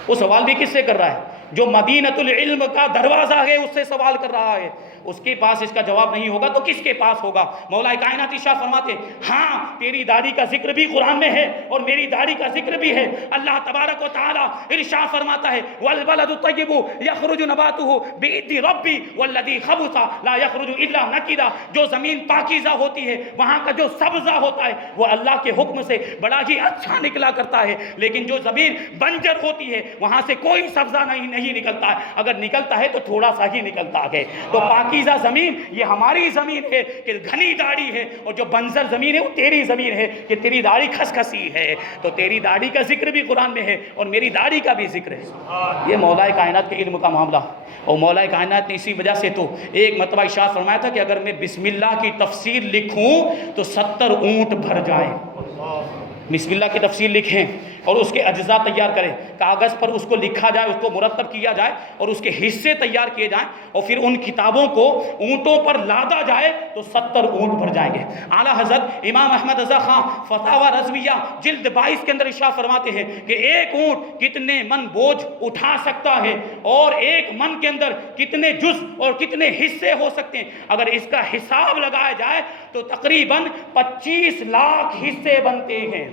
وہ سوال بھی کس سے کر رہا ہے؟ جو مدینۃ العلم کا دروازہ ہے اس سے سوال کر رہا ہے۔ اس کے پاس اس کا جواب نہیں ہوگا تو کس کے پاس ہوگا؟ مولا کائنات ارشاد فرماتے ہیں ہاں تیری داڑھی کا ذکر بھی قرآن میں ہے اور میری داڑھی کا ذکر بھی ہے۔ اللہ تبارک و تعالیٰ ارشاد فرماتا ہے والبلد الطیب یخرج نباتہ بإذن ربی والذی خبث لا یخرج الا نکدا۔ جو زمین پاکیزہ ہوتی ہے وہاں کا جو سبزہ ہوتا ہے وہ اللہ کے حکم سے بڑا ہی اچھا نکلا کرتا ہے، لیکن جو زمین بنجر ہوتی ہے وہاں سے کوئی سبزہ نہیں نکلتا ہے، اگر نکلتا ہے تو تھوڑا سا ہی نکلتا ہے۔ تو پاکیزہ زمین یہ ہماری زمین ہے کہ گھنی داڑھی ہے، اور جو بنجر زمین ہے وہ تیری زمین ہے کہ تیری داڑھی کھسکسی ہے۔ تو تیری داڑھی کا ذکر بھی قرآن میں ہے اور میری داڑھی کا بھی ذکر ہے۔ یہ مولا کائنات کے علم کا معاملہ، اور مولا کائنات نے اسی وجہ سے تو ایک مرتبہ ارشاد فرمایا تھا کہ اگر میں بسم اللہ کی تفسیر لکھوں تو 70 اونٹ بھر جائیں۔ بسم اللہ کی تفسیر لکھیں اور اس کے اجزاء تیار کریں، کاغذ پر اس کو لکھا جائے، اس کو مرتب کیا جائے اور اس کے حصے تیار کیے جائیں، اور پھر ان کتابوں کو اونٹوں پر لادا جائے تو 70 اونٹ بھر جائیں گے۔ اعلیٰ حضرت امام احمد رضا خان فتاوی رضویہ جلد 22 کے اندر ارشاد فرماتے ہیں کہ ایک اونٹ کتنے من بوجھ اٹھا سکتا ہے اور ایک من کے اندر کتنے جز اور کتنے حصے ہو سکتے ہیں، اگر اس کا حساب لگایا جائے تو تقریباً 25 لاکھ حصے بنتے ہیں۔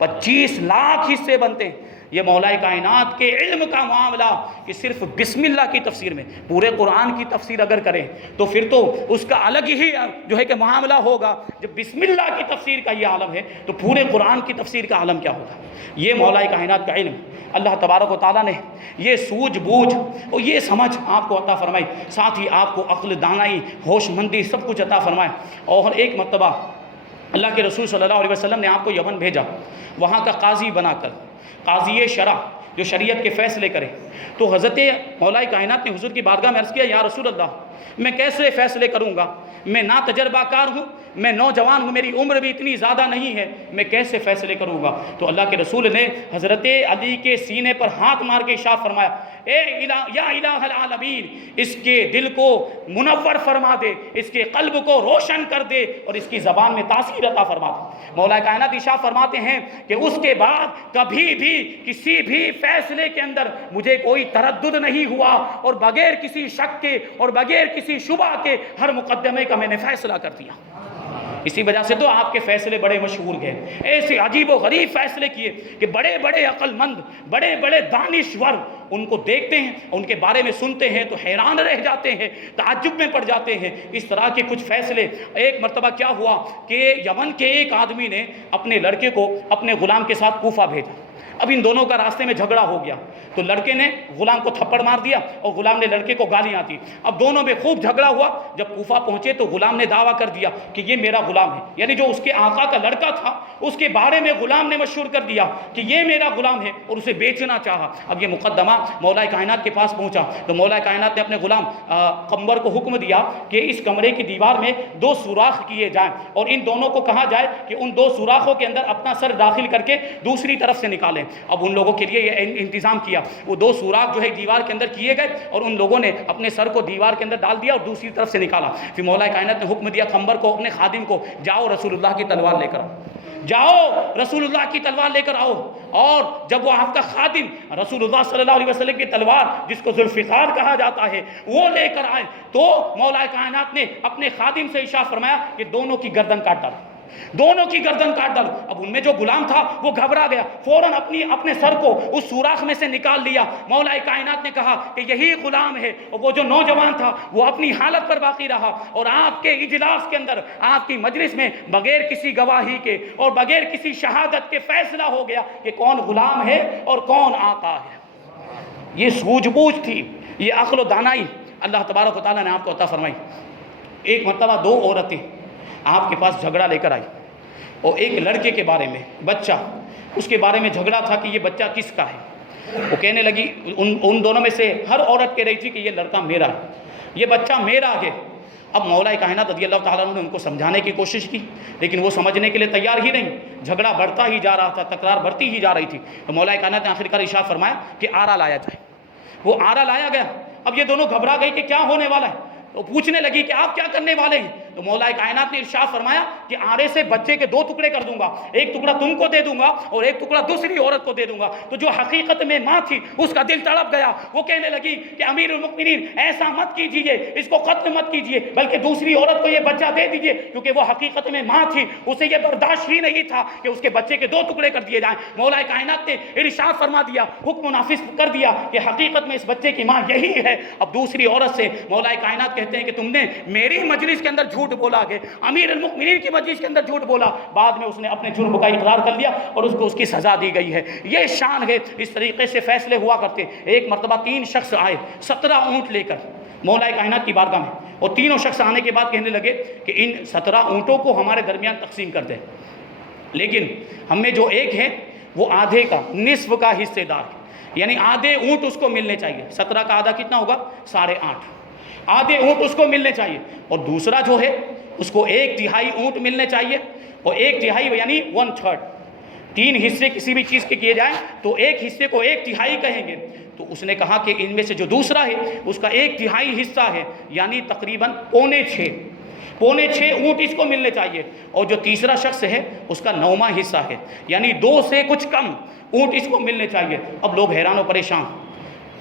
25 لاکھ حصے بنتے ہیں۔ یہ مولا کائنات کے علم کا معاملہ کہ صرف بسم اللہ کی تفسیر میں پورے قرآن کی تفسیر اگر کریں تو پھر تو اس کا الگ ہی جو ہے کہ معاملہ ہوگا۔ جب بسم اللہ کی تفسیر کا یہ عالم ہے تو پورے قرآن کی تفسیر کا عالم کیا ہوگا؟ یہ مولا کائنات کا علم اللہ تبارک و تعالیٰ نے یہ سوجھ بوجھ اور یہ سمجھ آپ کو عطا فرمائی، ساتھ ہی آپ کو عقل، دانائی، ہوش مندی سب کچھ عطا فرمائے۔ اور ایک مرتبہ اللہ کے رسول صلی اللہ علیہ وسلم نے آپ کو یمن بھیجا، وہاں کا قاضی بنا کر، قاضی شرع جو شریعت کے فیصلے کرے۔ تو حضرت مولا کائنات نے حضور کی بارگاہ میں عرض کیا یا رسول اللہ میں کیسے فیصلے کروں گا؟ میں نا تجربہ کار ہوں، میں نوجوان ہوں، میری عمر بھی اتنی زیادہ نہیں ہے، میں کیسے فیصلے کروں گا؟ تو اللہ کے رسول نے حضرت علی کے سینے پر ہاتھ مار کے ارشاد فرمایا یا الہ العالمین، اس کے دل کو منور فرما دے، اس کے قلب کو روشن کر دے اور اس کی زبان میں تاثیر عطا فرما دے۔ مولا کائنات ارشاد فرماتے ہیں کہ اس کے بعد کبھی بھی کسی بھی فیصلے کے اندر مجھے کوئی تردد نہیں ہوا، اور بغیر کسی شک کے اور بغیر کسی شبہ کے ہر مقدمے کا میں نے فیصلہ کر دیا۔ اسی وجہ سے تو آپ کے فیصلے بڑے مشہور گئے، ایسے عجیب و غریب فیصلے کیے کہ بڑے بڑے عقل مند، بڑے بڑے دانشور ان کو دیکھتے ہیں، ان کے بارے میں سنتے ہیں تو حیران رہ جاتے ہیں، تعجب میں پڑ جاتے ہیں۔ اس طرح کے کچھ فیصلے۔ ایک مرتبہ کیا ہوا کہ یمن کے ایک آدمی نے اپنے لڑکے کو اپنے غلام کے ساتھ کوفہ بھیجا۔ اب ان دونوں کا راستے میں جھگڑا ہو گیا، تو لڑکے نے غلام کو تھپڑ مار دیا اور غلام نے لڑکے کو گالیاں دی۔ اب دونوں میں خوب جھگڑا ہوا۔ جب کوفہ پہنچے تو غلام نے دعویٰ کر دیا کہ یہ میرا غلام ہے، یعنی جو اس کے آقا کا لڑکا تھا اس کے بارے میں غلام نے مشہور کر دیا کہ یہ میرا غلام ہے اور اسے بیچنا چاہا۔ اب یہ مقدمہ مولا کائنات کے پاس پہنچا تو مولا کائنات نے اپنے غلام قمر کو حکم دیا کہ اس کمرے کی دیوار میں 2 سوراخ کیے جائیں اور ان دونوں کو کہا جائے کہ ان 2 سوراخوں کے اندر اپنا سر داخل کر کے دوسری طرف سے نکالیں۔ اب ان لوگوں کے لیے یہ انتظام کیا، وہ 2 سوراخ جو ہے دیوار کے اندر کیے گئے اور ان لوگوں نے اپنے سر کو دیوار کے اندر ڈال دیا اور دوسری طرف سے نکالا۔ پھر مولا کائنات نے حکم دیا قمر کو، اپنے خادم کو، جاؤ رسول اللہ کی تلوار لے کر آؤ، جاؤ رسول اللہ کی تلوار لے کر آؤ۔ اور جب وہ آپ کا خادم رسول اللہ صلی اللہ علیہ وسلم کی تلوار جس کو ذوالفقار کہا جاتا ہے وہ لے کر آئے تو مولا کائنات نے اپنے خادم سے ارشاد فرمایا کہ دونوں کی گردن کاٹ ڈالو، دونوں کی گردن کاٹ ڈالو۔ اب ان میں جو غلام تھا وہ گھبرا گیا، فوراً اپنے سر کو اس سوراخ میں سے نکال لیا۔ مولا کائنات نے کہا کہ یہی غلام ہے، اور وہ جو نوجوان تھا وہ اپنی حالت پر باقی رہا، اور آپ کے اجلاس کے اندر، آپ کی مجلس میں بغیر کسی گواہی کے اور بغیر کسی شہادت کے فیصلہ ہو گیا کہ کون غلام ہے اور کون آقا ہے۔ یہ سوجھ بوجھ تھی، یہ عقل و دانائی اللہ تبارک و تعالیٰ نے آپ کو عطا فرمائی۔ ایک مرتبہ 2 عورتیں آپ کے پاس جھگڑا لے کر آئی، اور ایک لڑکے کے بارے میں، بچہ، اس کے بارے میں جھگڑا تھا کہ یہ بچہ کس کا ہے۔ وہ کہنے لگی، ان دونوں میں سے ہر عورت کہہ رہی تھی کہ یہ لڑکا میرا ہے، یہ بچہ میرا ہے۔ اب مولا کائنات رضی اللہ تعالیٰ عنہ نے ان کو سمجھانے کی کوشش کی، لیکن وہ سمجھنے کے لیے تیار ہی نہیں، جھگڑا بڑھتا ہی جا رہا تھا، تکرار بڑھتی ہی جا رہی تھی۔ تو مولا کائنات نے آخرکار ارشاد فرمایا کہ آرا لایا جائے۔ وہ آرا لایا گیا۔ اب یہ دونوں گھبرا گئی کہ کیا ہونے والا ہے، تو پوچھنے لگی کہ آپ کیا کرنے والے ہیں؟ تو مولا کائنات نے ارشاد فرمایا کہ آرے سے بچے کے 2 ٹکڑے کر دوں گا، ایک ٹکڑا تم کو دے دوں گا اور ایک ٹکڑا دوسری عورت کو دے دوں گا۔ تو جو حقیقت میں ماں تھی اس کا دل تڑپ گیا، وہ کہنے لگی کہ امیر المؤمنین ایسا مت کیجیے، اس کو قتل مت کیجیے، بلکہ دوسری عورت کو یہ بچہ دے دیجیے، کیونکہ وہ حقیقت میں ماں تھی، اسے یہ برداشت ہی نہیں تھا کہ اس کے بچے کے 2 ٹکڑے کر دیے جائیں۔ مولا کائنات نے ارشاد فرما دیا، حکم نافذ کر دیا کہ حقیقت میں اس بچے کی ماں یہی ہے۔ اب دوسری عورت سے مولا کائنات کہتے ہیں کہ تم نے میری مجلس کے اندر جھوٹ بولا کہ امیر المؤمنین کی مجلس کے اندر جھوٹ بولا، بعد میں اس نے اپنے جرم کا اقرار کر لیا اور اس کو اس کی سزا دی گئی ہے۔ یہ شان ہے، اس طریقے سے فیصلے ہوا کرتے۔ ایک مرتبہ 3 شخص آئے 17 اونٹ لے کر مولا کائنات کی بارگاہ میں، اور تینوں شخص آنے کے بعد کہنے لگے کہ ان 17 اونٹوں کو ہمارے درمیان تقسیم کر دیں، لیکن ہم میں جو ایک ہے وہ آدھے کا نصف کا حصے دار ہے، یعنی آدھے اونٹ اس کو ملنے چاہیے۔ 17 کا آدھا کتنا ہوگا؟ 8.5، آدھے اونٹ اس کو ملنے چاہیے، اور دوسرا جو ہے اس کو 1/3 اونٹ ملنے چاہیے، اور 1/3 یعنی 1/3۔ 3 حصے کسی بھی چیز کے کیے جائیں تو ایک حصے کو 1/3 کہیں گے۔ تو اس نے کہا کہ ان میں سے جو دوسرا ہے اس کا 1/3 حصہ ہے، یعنی تقریباً 6.25 اونٹ اس کو ملنے چاہیے، اور جو تیسرا شخص ہے اس کا 9واں حصہ ہے، یعنی 2 سے کچھ کم اونٹ اس کو ملنے چاہیے۔ اب لوگ حیران و پریشان،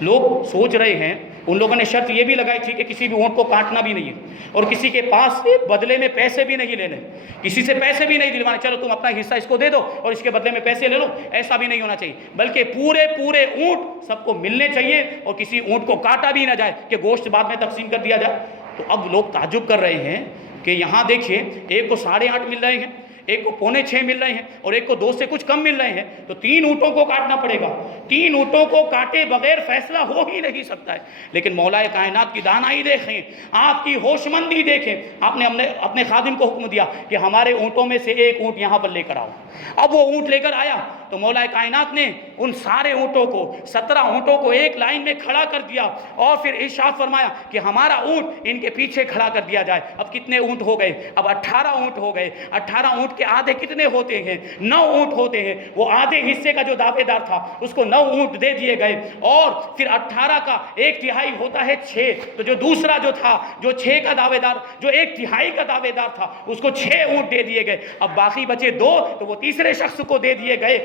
لوگ سوچ رہے ہیں، ان لوگوں نے شرط یہ بھی لگائی تھی کہ کسی بھی اونٹ کو کاٹنا بھی نہیں ہے، اور کسی کے پاس سے بدلے میں پیسے بھی نہیں لینے، کسی سے پیسے بھی نہیں دلوانے، چلو تم اپنا حصہ اس کو دے دو اور اس کے بدلے میں پیسے لے لو، ایسا بھی نہیں ہونا چاہیے، بلکہ پورے اونٹ سب کو ملنے چاہیے، اور کسی اونٹ کو کاٹا بھی نہ جائے کہ گوشت بعد میں تقسیم کر دیا جائے۔ تو اب لوگ تعجب کر رہے ہیں کہ یہاں دیکھیے، ایک کو 8.5 مل رہے ہیں، ایک کو 6.25 مل رہے ہیں، اور ایک کو 2 سے کچھ کم مل رہے ہیں، تو 3 اونٹوں کو کاٹنا پڑے گا۔ 3 اونٹوں کو کاٹے بغیر فیصلہ ہو ہی نہیں سکتا ہے۔ لیکن مولا کائنات کی دانائی دیکھیں، آپ کی ہوش مندی دیکھیں، آپ نے اپنے خادم کو حکم دیا کہ ہمارے اونٹوں میں سے ایک اونٹ یہاں پر لے کر آؤ۔ اب وہ اونٹ لے کر آیا تو مولا کائنات نے ان سارے اونٹوں کو 17 اونٹوں کو ایک لائن میں کھڑا کر دیا، اور پھر ارشاد فرمایا کہ ہمارا اونٹ ان کے پیچھے کھڑا کر دیا جائے۔ اب کتنے اونٹ ہو گئے؟ اب 18 اونٹ ہو گئے۔ 18 اونٹ کے آدھے کتنے ہوتے ہیں؟ 9 اونٹ ہوتے ہیں۔ وہ آدھے حصے کا جو دعوے دار تھا اس کو 9 اونٹ دے دیے گئے، اور پھر 18 کا 1/3 ہوتا ہے 6، تو جو دوسرا جو تھا، جو 6 کا دعوے دار، جو 1/3 کا دعوے دار تھا، اس کو 6 اونٹ دے دیے گئے۔ اب باقی بچے 2، تو وہ تیسرے شخص کو دے دیے گئے۔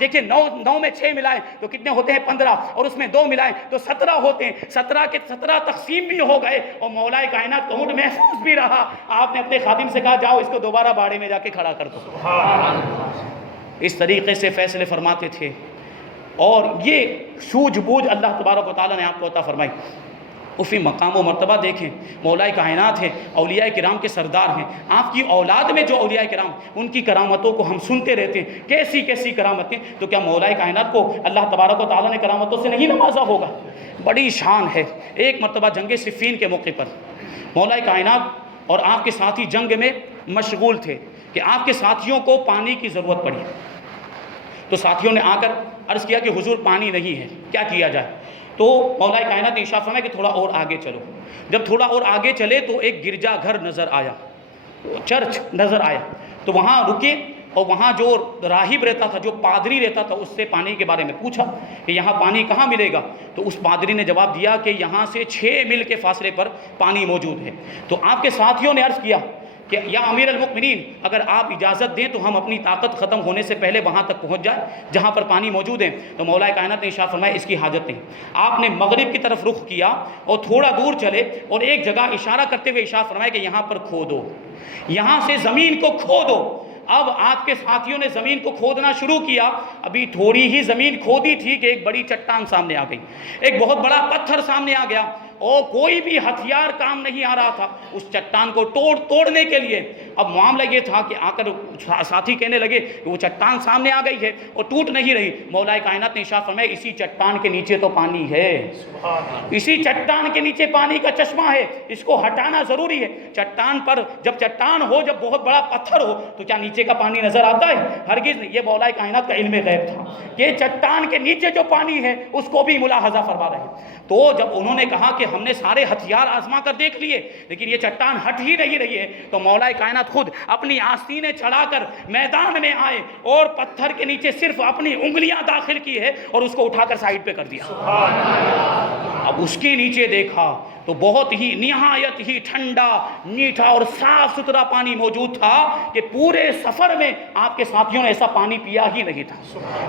دیکھیں 9 میں 6 ملائیں تو کتنے ہوتے ہیں؟ 15، اور اس میں 2 ملائیں تو 17 ہوتے ہیں۔ 17 کے 17 تقسیم بھی ہو گئے، اور مولا کائنات کا اونٹ محفوظ بھی رہا۔ آپ نے اپنے خادم سے کہا جاؤ اس کو دوبارہ باڑے میں جا کے کھڑا کر دو۔ اس طریقے سے فیصلے فرماتے تھے، اور یہ سوجھ بوجھ اللہ تبارک و تعالیٰ نے آپ کو عطا فرمائی۔ اسی مقام و مرتبہ دیکھیں، مولا کائنات ہیں، اولیاء کرام کے سردار ہیں، آپ کی اولاد میں جو اولیاء کرام، ان کی کرامتوں کو ہم سنتے رہتے ہیں، کیسی کیسی کرامتیں، تو کیا مولا کائنات کو اللہ تبارک و تعالیٰ نے کرامتوں سے نہیں نوازا ہوگا؟ بڑی شان ہے۔ ایک مرتبہ جنگ صفین کے موقع پر مولا کائنات اور آپ کے ساتھی جنگ میں مشغول تھے کہ آپ کے ساتھیوں کو پانی کی ضرورت پڑی، تو ساتھیوں نے آ کر عرض کیا کہ حضور پانی نہیں ہے، کیا کیا جائے؟ تو مولا کائنات نے ارشاد فرمایا کہ تھوڑا اور آگے چلو۔ جب تھوڑا اور آگے چلے تو ایک گرجا گھر نظر آیا، چرچ نظر آیا، تو وہاں رکے، اور وہاں جو راہب رہتا تھا، جو پادری رہتا تھا، اس سے پانی کے بارے میں پوچھا کہ یہاں پانی کہاں ملے گا؟ تو اس پادری نے جواب دیا کہ یہاں سے 6 میل کے فاصلے پر پانی موجود ہے۔ تو آپ کے ساتھیوں نے عرض کیا کہ یا امیر المؤمنین، اگر آپ اجازت دیں تو ہم اپنی طاقت ختم ہونے سے پہلے وہاں تک پہنچ جائیں جہاں پر پانی موجود ہے۔ تو مولا کائنات نے ارشاد فرمایا اس کی حاجت نہیں۔ آپ نے مغرب کی طرف رخ کیا اور تھوڑا دور چلے، اور ایک جگہ اشارہ کرتے ہوئے ارشاد فرمایا کہ یہاں پر کھودو، یہاں سے زمین کو کھودو۔ اب آپ کے ساتھیوں نے زمین کو کھودنا شروع کیا۔ ابھی تھوڑی ہی زمین کھودی تھی کہ ایک بڑی چٹان سامنے آ گئی، ایک بہت بڑا پتھر سامنے آ گیا، اور کوئی بھی ہتھیار کام نہیں آ رہا تھا اس چٹان کو توڑنے کے لیے۔ اب معاملہ یہ تھا کہ آ کر ساتھی کہنے لگے کہ وہ چٹان سامنے آ گئی ہے اور ٹوٹ نہیں رہی۔ مولا کائنات نے ارشاد فرمایا اسی چٹان کے نیچے تو پانی ہے، اسی چٹان کے نیچے پانی کا چشمہ ہے، اس کو ہٹانا ضروری ہے۔ چٹان پر جب چٹان ہو، جب بہت بڑا پتھر ہو، تو کیا نیچے کا پانی نظر آتا ہے؟ ہرگز نہیں۔ یہ مولا کائنات کا علم غیب تھا کہ چٹان کے نیچے جو پانی ہے اس کو بھی ملاحظہ فرما رہے ہیں۔ تو جب انہوں نے کہا کہ ہم نے سارے ہتھیار آزما کر دیکھ لیے لیکن یہ چٹان ہٹ ہی نہیں رہی ہے، تو مولا کائنات خود اپنی آستینیں چڑھا کر میدان میں آئے اور پتھر کے نیچے صرف اپنی انگلیاں داخل کی ہے اور اس کو اٹھا کر سائڈ پہ کر دیا۔ اب اس کے نیچے دیکھا تو بہت ہی نہایت ہی ٹھنڈا میٹھا اور صاف ستھرا پانی موجود تھا کہ پورے سفر میں آپ کے ساتھیوں نے ایسا پانی پیا ہی نہیں تھا۔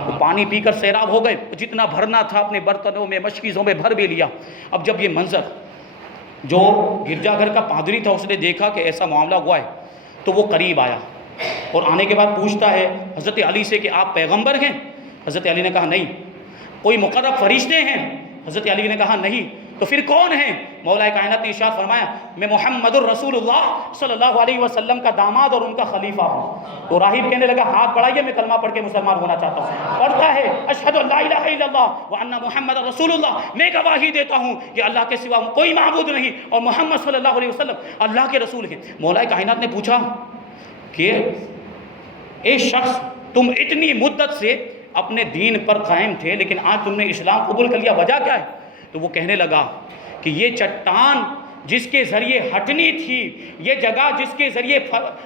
وہ پانی پی کر سیراب ہو گئے، جتنا بھرنا تھا اپنے برتنوں میں مشکیزوں میں بھر بھی لیا۔ اب جب یہ منظر جو گرجا گھر کا پادری تھا اس نے دیکھا کہ ایسا معاملہ ہوا ہے تو وہ قریب آیا اور آنے کے بعد پوچھتا ہے حضرت علی سے کہ آپ پیغمبر ہیں؟ حضرت علی نے کہا نہیں۔ کوئی مقرب فرشتے ہیں؟ حضرت علی نے کہا نہیں۔ تو پھر کون ہیں؟ مولا کائنات نے ارشاد فرمایا میں محمد الرسول اللہ صلی اللہ علیہ وسلم کا داماد اور ان کا خلیفہ ہوں۔ تو راہب کہنے لگا ہاتھ بڑھائیے، میں کلمہ پڑھ کے مسلمان ہونا چاہتا ہوں۔ پڑھتا ہے اشہد ان لا الہ الا اللہ وان محمد رسول اللہ، میں گواہی دیتا ہوں کہ اللہ کے سوا کوئی معبود نہیں اور محمد صلی اللہ علیہ وسلم اللہ کے رسول ہیں۔ مولا کائنات نے پوچھا کہ اے شخص تم اتنی مدت سے اپنے دین پر قائم تھے لیکن آج تم نے اسلام قبول کر لیا، وجہ کیا ہے؟ تو وہ کہنے لگا کہ یہ چٹان جس کے ذریعے ہٹنی تھی، یہ جگہ جس کے ذریعے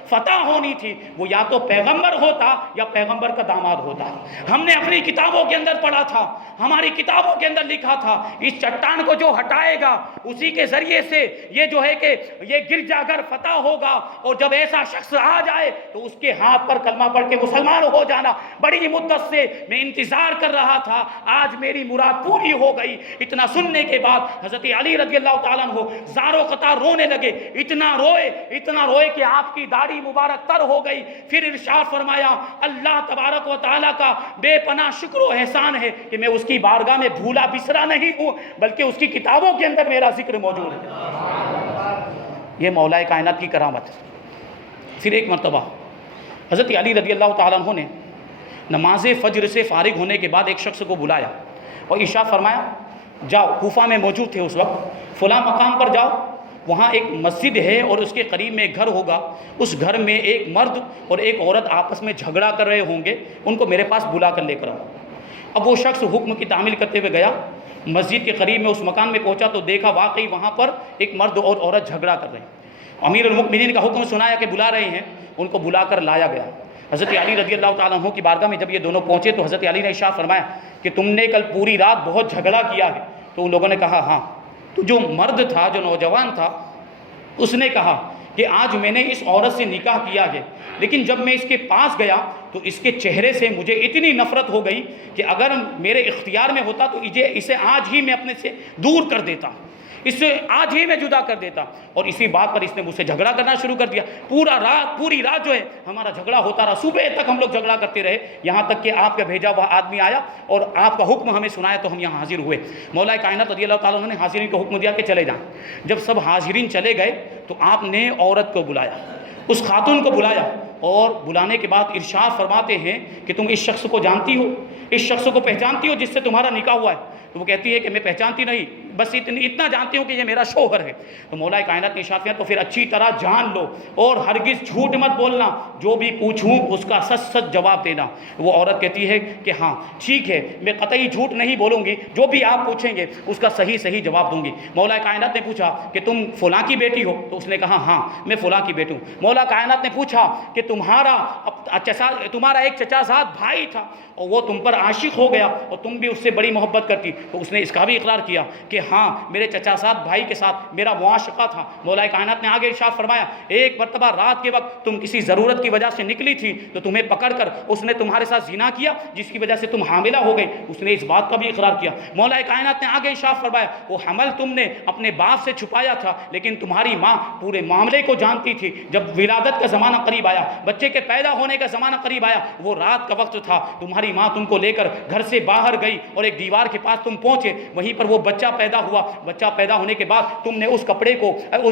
فتح ہونی تھی، وہ یا تو پیغمبر ہوتا یا پیغمبر کا داماد ہوتا۔ ہم نے اپنی کتابوں کے اندر پڑھا تھا، ہماری کتابوں کے اندر لکھا تھا اس چٹان کو جو ہٹائے گا اسی کے ذریعے سے یہ جو ہے کہ یہ گرجا گھر فتح ہوگا، اور جب ایسا شخص آ جائے تو اس کے ہاتھ پر کلمہ پڑھ کے مسلمان ہو جانا۔ بڑی مدت سے میں انتظار کر رہا تھا، آج میری مراد پوری ہو گئی۔ اتنا سننے کے بعد حضرت علی رضی اللہ تعالیٰ عنہ زارو قطار رونے لگے، اتنا روئے کہ آپ کی داڑھی مبارک تر ہو گئی۔ پھر ارشاد فرمایا اللہ تبارک و تعالیٰ کا بے پناہ شکر و احسان ہے کہ میں اس کی بارگاہ میں بھولا بسرا نہیں ہوں بلکہ اس کی کتابوں کے اندر میرا ذکر موجود ہے۔ یہ مولا کائنات کی کرامت۔ پھر ایک مرتبہ حضرت علی رضی اللہ تعالیٰ عنہ نے نماز فجر سے فارغ ہونے کے بعد ایک شخص کو بلایا اور ارشاد فرمایا جاؤ، کوفہ میں موجود تھے اس وقت، فلاں مقام پر جاؤ، وہاں ایک مسجد ہے اور اس کے قریب میں ایک گھر ہوگا، اس گھر میں ایک مرد اور ایک عورت آپس میں جھگڑا کر رہے ہوں گے، ان کو میرے پاس بلا کر لے کر آؤ۔ اب وہ شخص حکم کی تعمیل کرتے ہوئے گیا، مسجد کے قریب میں اس مکان میں پہنچا تو دیکھا واقعی وہاں پر ایک مرد اور عورت جھگڑا کر رہے ہیں۔ امیر المؤمنین کا حکم سنایا کہ بلا رہے ہیں، ان کو بلا کر لایا گیا۔ حضرت علی رضی اللہ تعالیٰ عنہ کی بارگاہ میں جب یہ دونوں پہنچے تو حضرت علی نے ارشاد فرمایا کہ تم نے کل پوری رات بہت جھگڑا کیا ہے؟ تو ان لوگوں نے کہا ہاں۔ تو جو مرد تھا، جو نوجوان تھا، اس نے کہا کہ آج میں نے اس عورت سے نکاح کیا ہے لیکن جب میں اس کے پاس گیا تو اس کے چہرے سے مجھے اتنی نفرت ہو گئی کہ اگر میرے اختیار میں ہوتا تو اسے آج ہی میں اپنے سے دور کر دیتا، اس سے آج ہی میں جدا کر دیتا۔ اور اسی بات پر اس نے مجھ سے جھگڑا کرنا شروع کر دیا۔ پوری رات جو ہے ہمارا جھگڑا ہوتا رہا، صبح تک ہم لوگ جھگڑا کرتے رہے، یہاں تک کہ آپ کا بھیجا ہوا آدمی آیا اور آپ کا حکم ہمیں سنایا تو ہم یہاں حاضر ہوئے۔ مولا کائنات رضی اللہ تعالیٰ عنہ نے حاضرین کو حکم دیا کہ چلے جائیں۔ جب سب حاضرین چلے گئے تو آپ نے عورت کو بلایا، اس خاتون کو بلایا، اور بلانے کے بعد ارشاد فرماتے ہیں کہ تم اس شخص کو جانتی ہو، اس شخص کو پہچانتی ہو جس سے تمہارا نکاح ہوا ہے؟ تو وہ کہتی ہے کہ میں پہچانتی نہیں، بس اتنا جانتی ہوں کہ یہ میرا شوہر ہے۔ تو مولا کائنات نے ارشاد کیا تو پھر اچھی طرح جان لو اور ہرگز جھوٹ مت بولنا، جو بھی پوچھوں اس کا سچ سچ جواب دینا۔ وہ عورت کہتی ہے کہ ہاں ٹھیک ہے، میں قطعی جھوٹ نہیں بولوں گی، جو بھی آپ پوچھیں گے اس کا صحیح جواب دوں گی۔ مولا کائنات نے پوچھا کہ تم فلاں کی بیٹی ہو؟ تو اس نے کہا ہاں میں فلاں کی بیٹی ہوں۔ مولا کائنات نے پوچھا کہ تمہارا ایک چچا زاد بھائی تھا اور وہ تم پر عاشق ہو گیا اور تم بھی اس سے بڑی محبت کرتی؟ تو اس نے اس کا بھی اقرار کیا کہ ہاں میرے چچا زاد بھائی کے ساتھ میرا معاشقہ تھا۔ مولا کائنات نے آگے ارشاد فرمایا ایک مرتبہ رات کے وقت تم کسی ضرورت کی وجہ سے نکلی تھی تو تمہیں پکڑ کر اس نے تمہارے ساتھ زنا کیا جس کی وجہ سے تم حاملہ ہو گئی، اس نے اس بات کا بھی اقرار کیا۔ مولا کائنات نے آگے ارشاد فرمایا وہ حمل تم نے اپنے باپ سے چھپایا تھا لیکن تمہاری ماں پورے معاملے کو جانتی تھی۔ جب ولادت کا زمانہ قریب آیا، بچے کے پیدا ہونے کا زمانہ قریب آیا، وہ رات کا وقت تھا، تمہاری ماں تم کو لے کر گھر سے باہر گئی اور ایک دیوار کے پاس تم پہنچے، وہیں پر وہ بچہ پیدا ہوا۔ بچہ پیدا ہونے کے بعد تم نے اس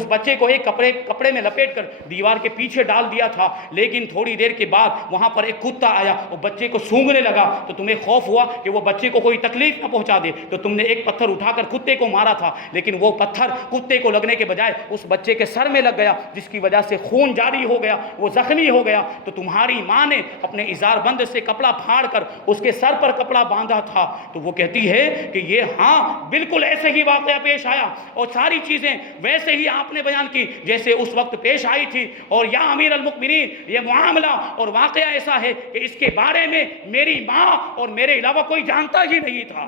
بچے کو ایک کپڑے میں لپیٹ کر دیوار کے پیچھے ڈال دیا تھا، لیکن تھوڑی دیر کے بعد وہاں پر ایک کتا آیا اور بچے کو سونگنے لگا تو تمہیں خوف ہوا کہ وہ بچے کو کوئی تکلیف نہ پہنچا دے، تو تم نے ایک پتھر اٹھا کر کتے کو مارا تھا، لیکن وہ پتھر کتے کو لگنے کے بجائے اس بچے کے سر میں لگ گیا جس کی وجہ سے خون جاری ہو گیا، وہ زخمی ہو گیا۔ تو تمہاری ماں نے اپنے ازار بند سے کپڑا پھاڑ کر اس کے سر پر کپڑا باندھا تھا۔ تو وہ کہتی ہے کہ یہ ہاں بالکل ایسے ہی واقعہ پیش آیا اور ساری چیزیں ویسے ہی آپ نے بیان کی جیسے اس وقت پیش آئی تھی، اور یا امیر المؤمنین یہ معاملہ اور واقعہ ایسا ہے کہ اس کے بارے میں میری ماں اور میرے علاوہ کوئی جانتا ہی نہیں تھا۔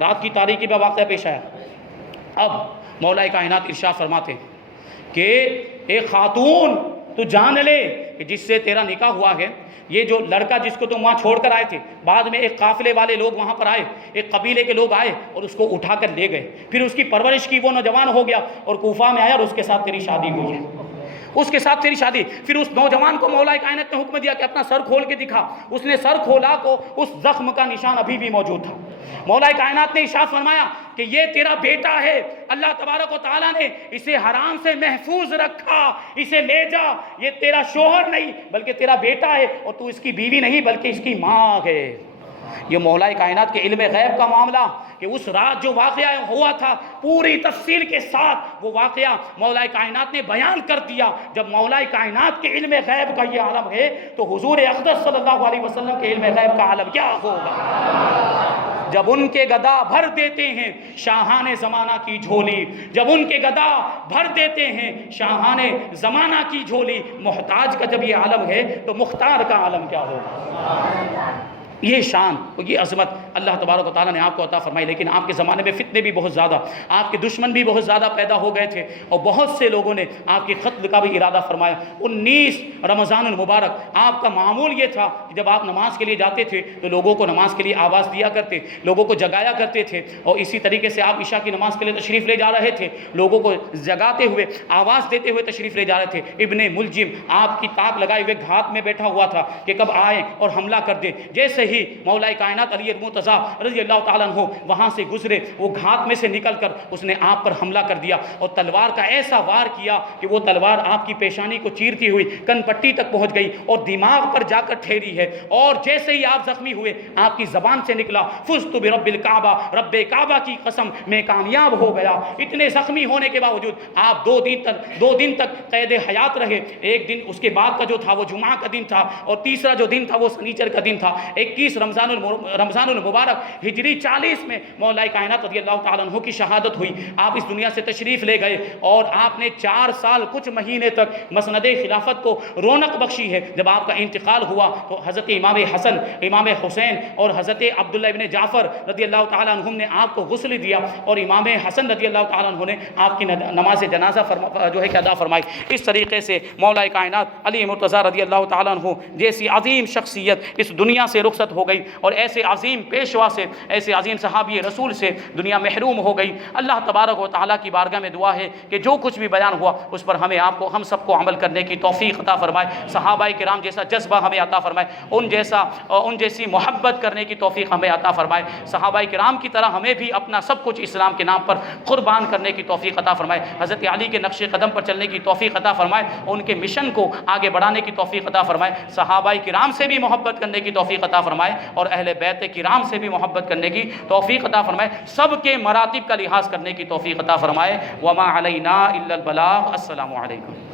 رات کی تاریکی میں واقعہ پیش آیا، اب مولا کائنات ارشاد فرماتے ہیں کہ ایک خاتون تو جان لے کہ جس سے تیرا نکاح ہوا ہے، یہ جو لڑکا جس کو تم وہاں چھوڑ کر آئے تھے، بعد میں ایک قافلے والے لوگ وہاں پر آئے، ایک قبیلے کے لوگ آئے اور اس کو اٹھا کر لے گئے، پھر اس کی پرورش کی، وہ نوجوان ہو گیا اور کوفہ میں آیا اور اس کے ساتھ تیری شادی ہوئی ہے، اس کے ساتھ تیری شادی۔ پھر اس نوجوان کو مولا کائنات نے حکم دیا کہ اپنا سر کھول کے دکھا، اس نے سر کھولا تو اس زخم کا نشان ابھی بھی موجود تھا۔ مولا کائنات نے ارشاد فرمایا کہ یہ تیرا بیٹا ہے، اللہ تبارک و تعالیٰ نے اسے حرام سے محفوظ رکھا، اسے لے جا، یہ تیرا شوہر نہیں بلکہ تیرا بیٹا ہے، اور تو اس کی بیوی نہیں بلکہ اس کی ماں ہے۔ یہ مولا کائنات کے علم غیب کا معاملہ کہ اس رات جو واقعہ ہوا تھا پوری تفصیل کے ساتھ وہ واقعہ مولا کائنات نے بیان کر دیا۔ جب مولا کائنات کے علم غیب کا یہ عالم ہے تو حضور اقدس صلی اللہ علیہ وسلم کے علم غیب کا عالم کیا ہوگا؟ جب ان کے گدا بھر دیتے ہیں شاہان زمانہ کی جھولی، جب ان کے گدا بھر دیتے ہیں شاہان زمانہ کی جھولی، محتاج کا جب یہ عالم ہے تو مختار کا عالم کیا ہوگا؟ یہ شان اور یہ عظمت اللہ تبارک و تعالیٰ نے آپ کو عطا فرمائی۔ لیکن آپ کے زمانے میں فتنے بھی بہت زیادہ، آپ کے دشمن بھی بہت زیادہ پیدا ہو گئے تھے اور بہت سے لوگوں نے آپ کے قتل کا بھی ارادہ فرمایا۔ 19 رمضان المبارک آپ کا معمول یہ تھا کہ جب آپ نماز کے لیے جاتے تھے تو لوگوں کو نماز کے لیے آواز دیا کرتے، لوگوں کو جگایا کرتے تھے، اور اسی طریقے سے آپ عشاء کی نماز کے لیے تشریف لے جا رہے تھے، لوگوں کو جگاتے ہوئے آواز دیتے ہوئے تشریف لے جا رہے تھے۔ ابن ملجم آپ کی تاک لگائے ہوئے گھات میں بیٹھا ہوا تھا کہ کب آئیں اور حملہ کر دیں۔ جیسے ہی مولا کائنات علی مرتضیٰ رضی اللہ تعالیٰ عنہ وہاں سے گزرے، وہ گھات میں سے نکل کر اس نے آپ پر حملہ کر دیا اور تلوار کا ایسا وار کیا کہ وہ تلوار آپ کی پیشانی کو چیرتی ہوئی کن پٹی تک پہنچ گئی اور دماغ پر جا کر ٹھہری ہے، اور جیسے ہی آپ زخمی ہوئے آپ کی زبان سے نکلا فزت برب الکعبہ، رب کعبہ کی قسم میں کامیاب ہو گیا۔ اتنے زخمی ہونے کے باوجود آپ دو دن تک قید حیات رہے۔ ایک دن اس کے بعد کا جو تھا وہ جمعہ کا دن تھا، اور تیسرا جو دن تھا وہ سنیچر کا دن تھا۔ 21 رمضان المبارک ہجری 40 میں مولا کائنات رضی اللہ تعالیٰ عنہ کی شہادت ہوئی۔ آپ اس دنیا سے تشریف لے گئے اور آپ نے 4 سال کچھ مہینے تک مسند خلافت کو رونق بخشی ہے۔ جب آپ کا انتقال ہوا تو حضرت امام حسن، امام حسین اور حضرت عبداللہ ابن جعفر رضی اللہ تعالیٰ عنہ نے آپ کو غسل دیا، اور امام حسن رضی اللہ تعالیٰ عنہ نے آپ کی نماز جنازہ جو ہے کہ ادا فرمائی۔ اس طریقے سے مولا کائنات علی مرتضیٰ رضی اللہ تعالیٰ عنہ جیسی عظیم شخصیت اس دنیا سے رخصت ہو گئی، اور ایسے عظیم پیشوا سے، ایسے عظیم صحابی رسول سے دنیا محروم ہو گئی۔ اللہ تبارک و تعالیٰ کی بارگاہ میں دعا ہے کہ جو کچھ بھی بیان ہوا اس پر ہم سب کو عمل کرنے کی توفیق عطا فرمائے، صحابہ کرام جیسا جذبہ ہمیں عطا فرمائے، ان جیسی محبت کرنے کی توفیق ہمیں عطا فرمائے، صحابہ کرام کی طرح ہمیں بھی اپنا سب کچھ اسلام کے نام پر قربان کرنے کی توفیق عطا فرمائے، حضرت علی کے نقش قدم پر چلنے کی توفیق عطا فرمائے، ان کے مشن کو آگے بڑھانے کی توفیق عطا فرمائے، صحابہ کرام سے بھی محبت کرنے کی توفیق عطا فرمائے، اور اہل بیت کرام سے بھی محبت کرنے کی توفیق عطا فرمائے، سب کے مراتب کا لحاظ کرنے کی توفیق عطا فرمائے۔ وما علینا الا البلاغ۔ السلام علیکم۔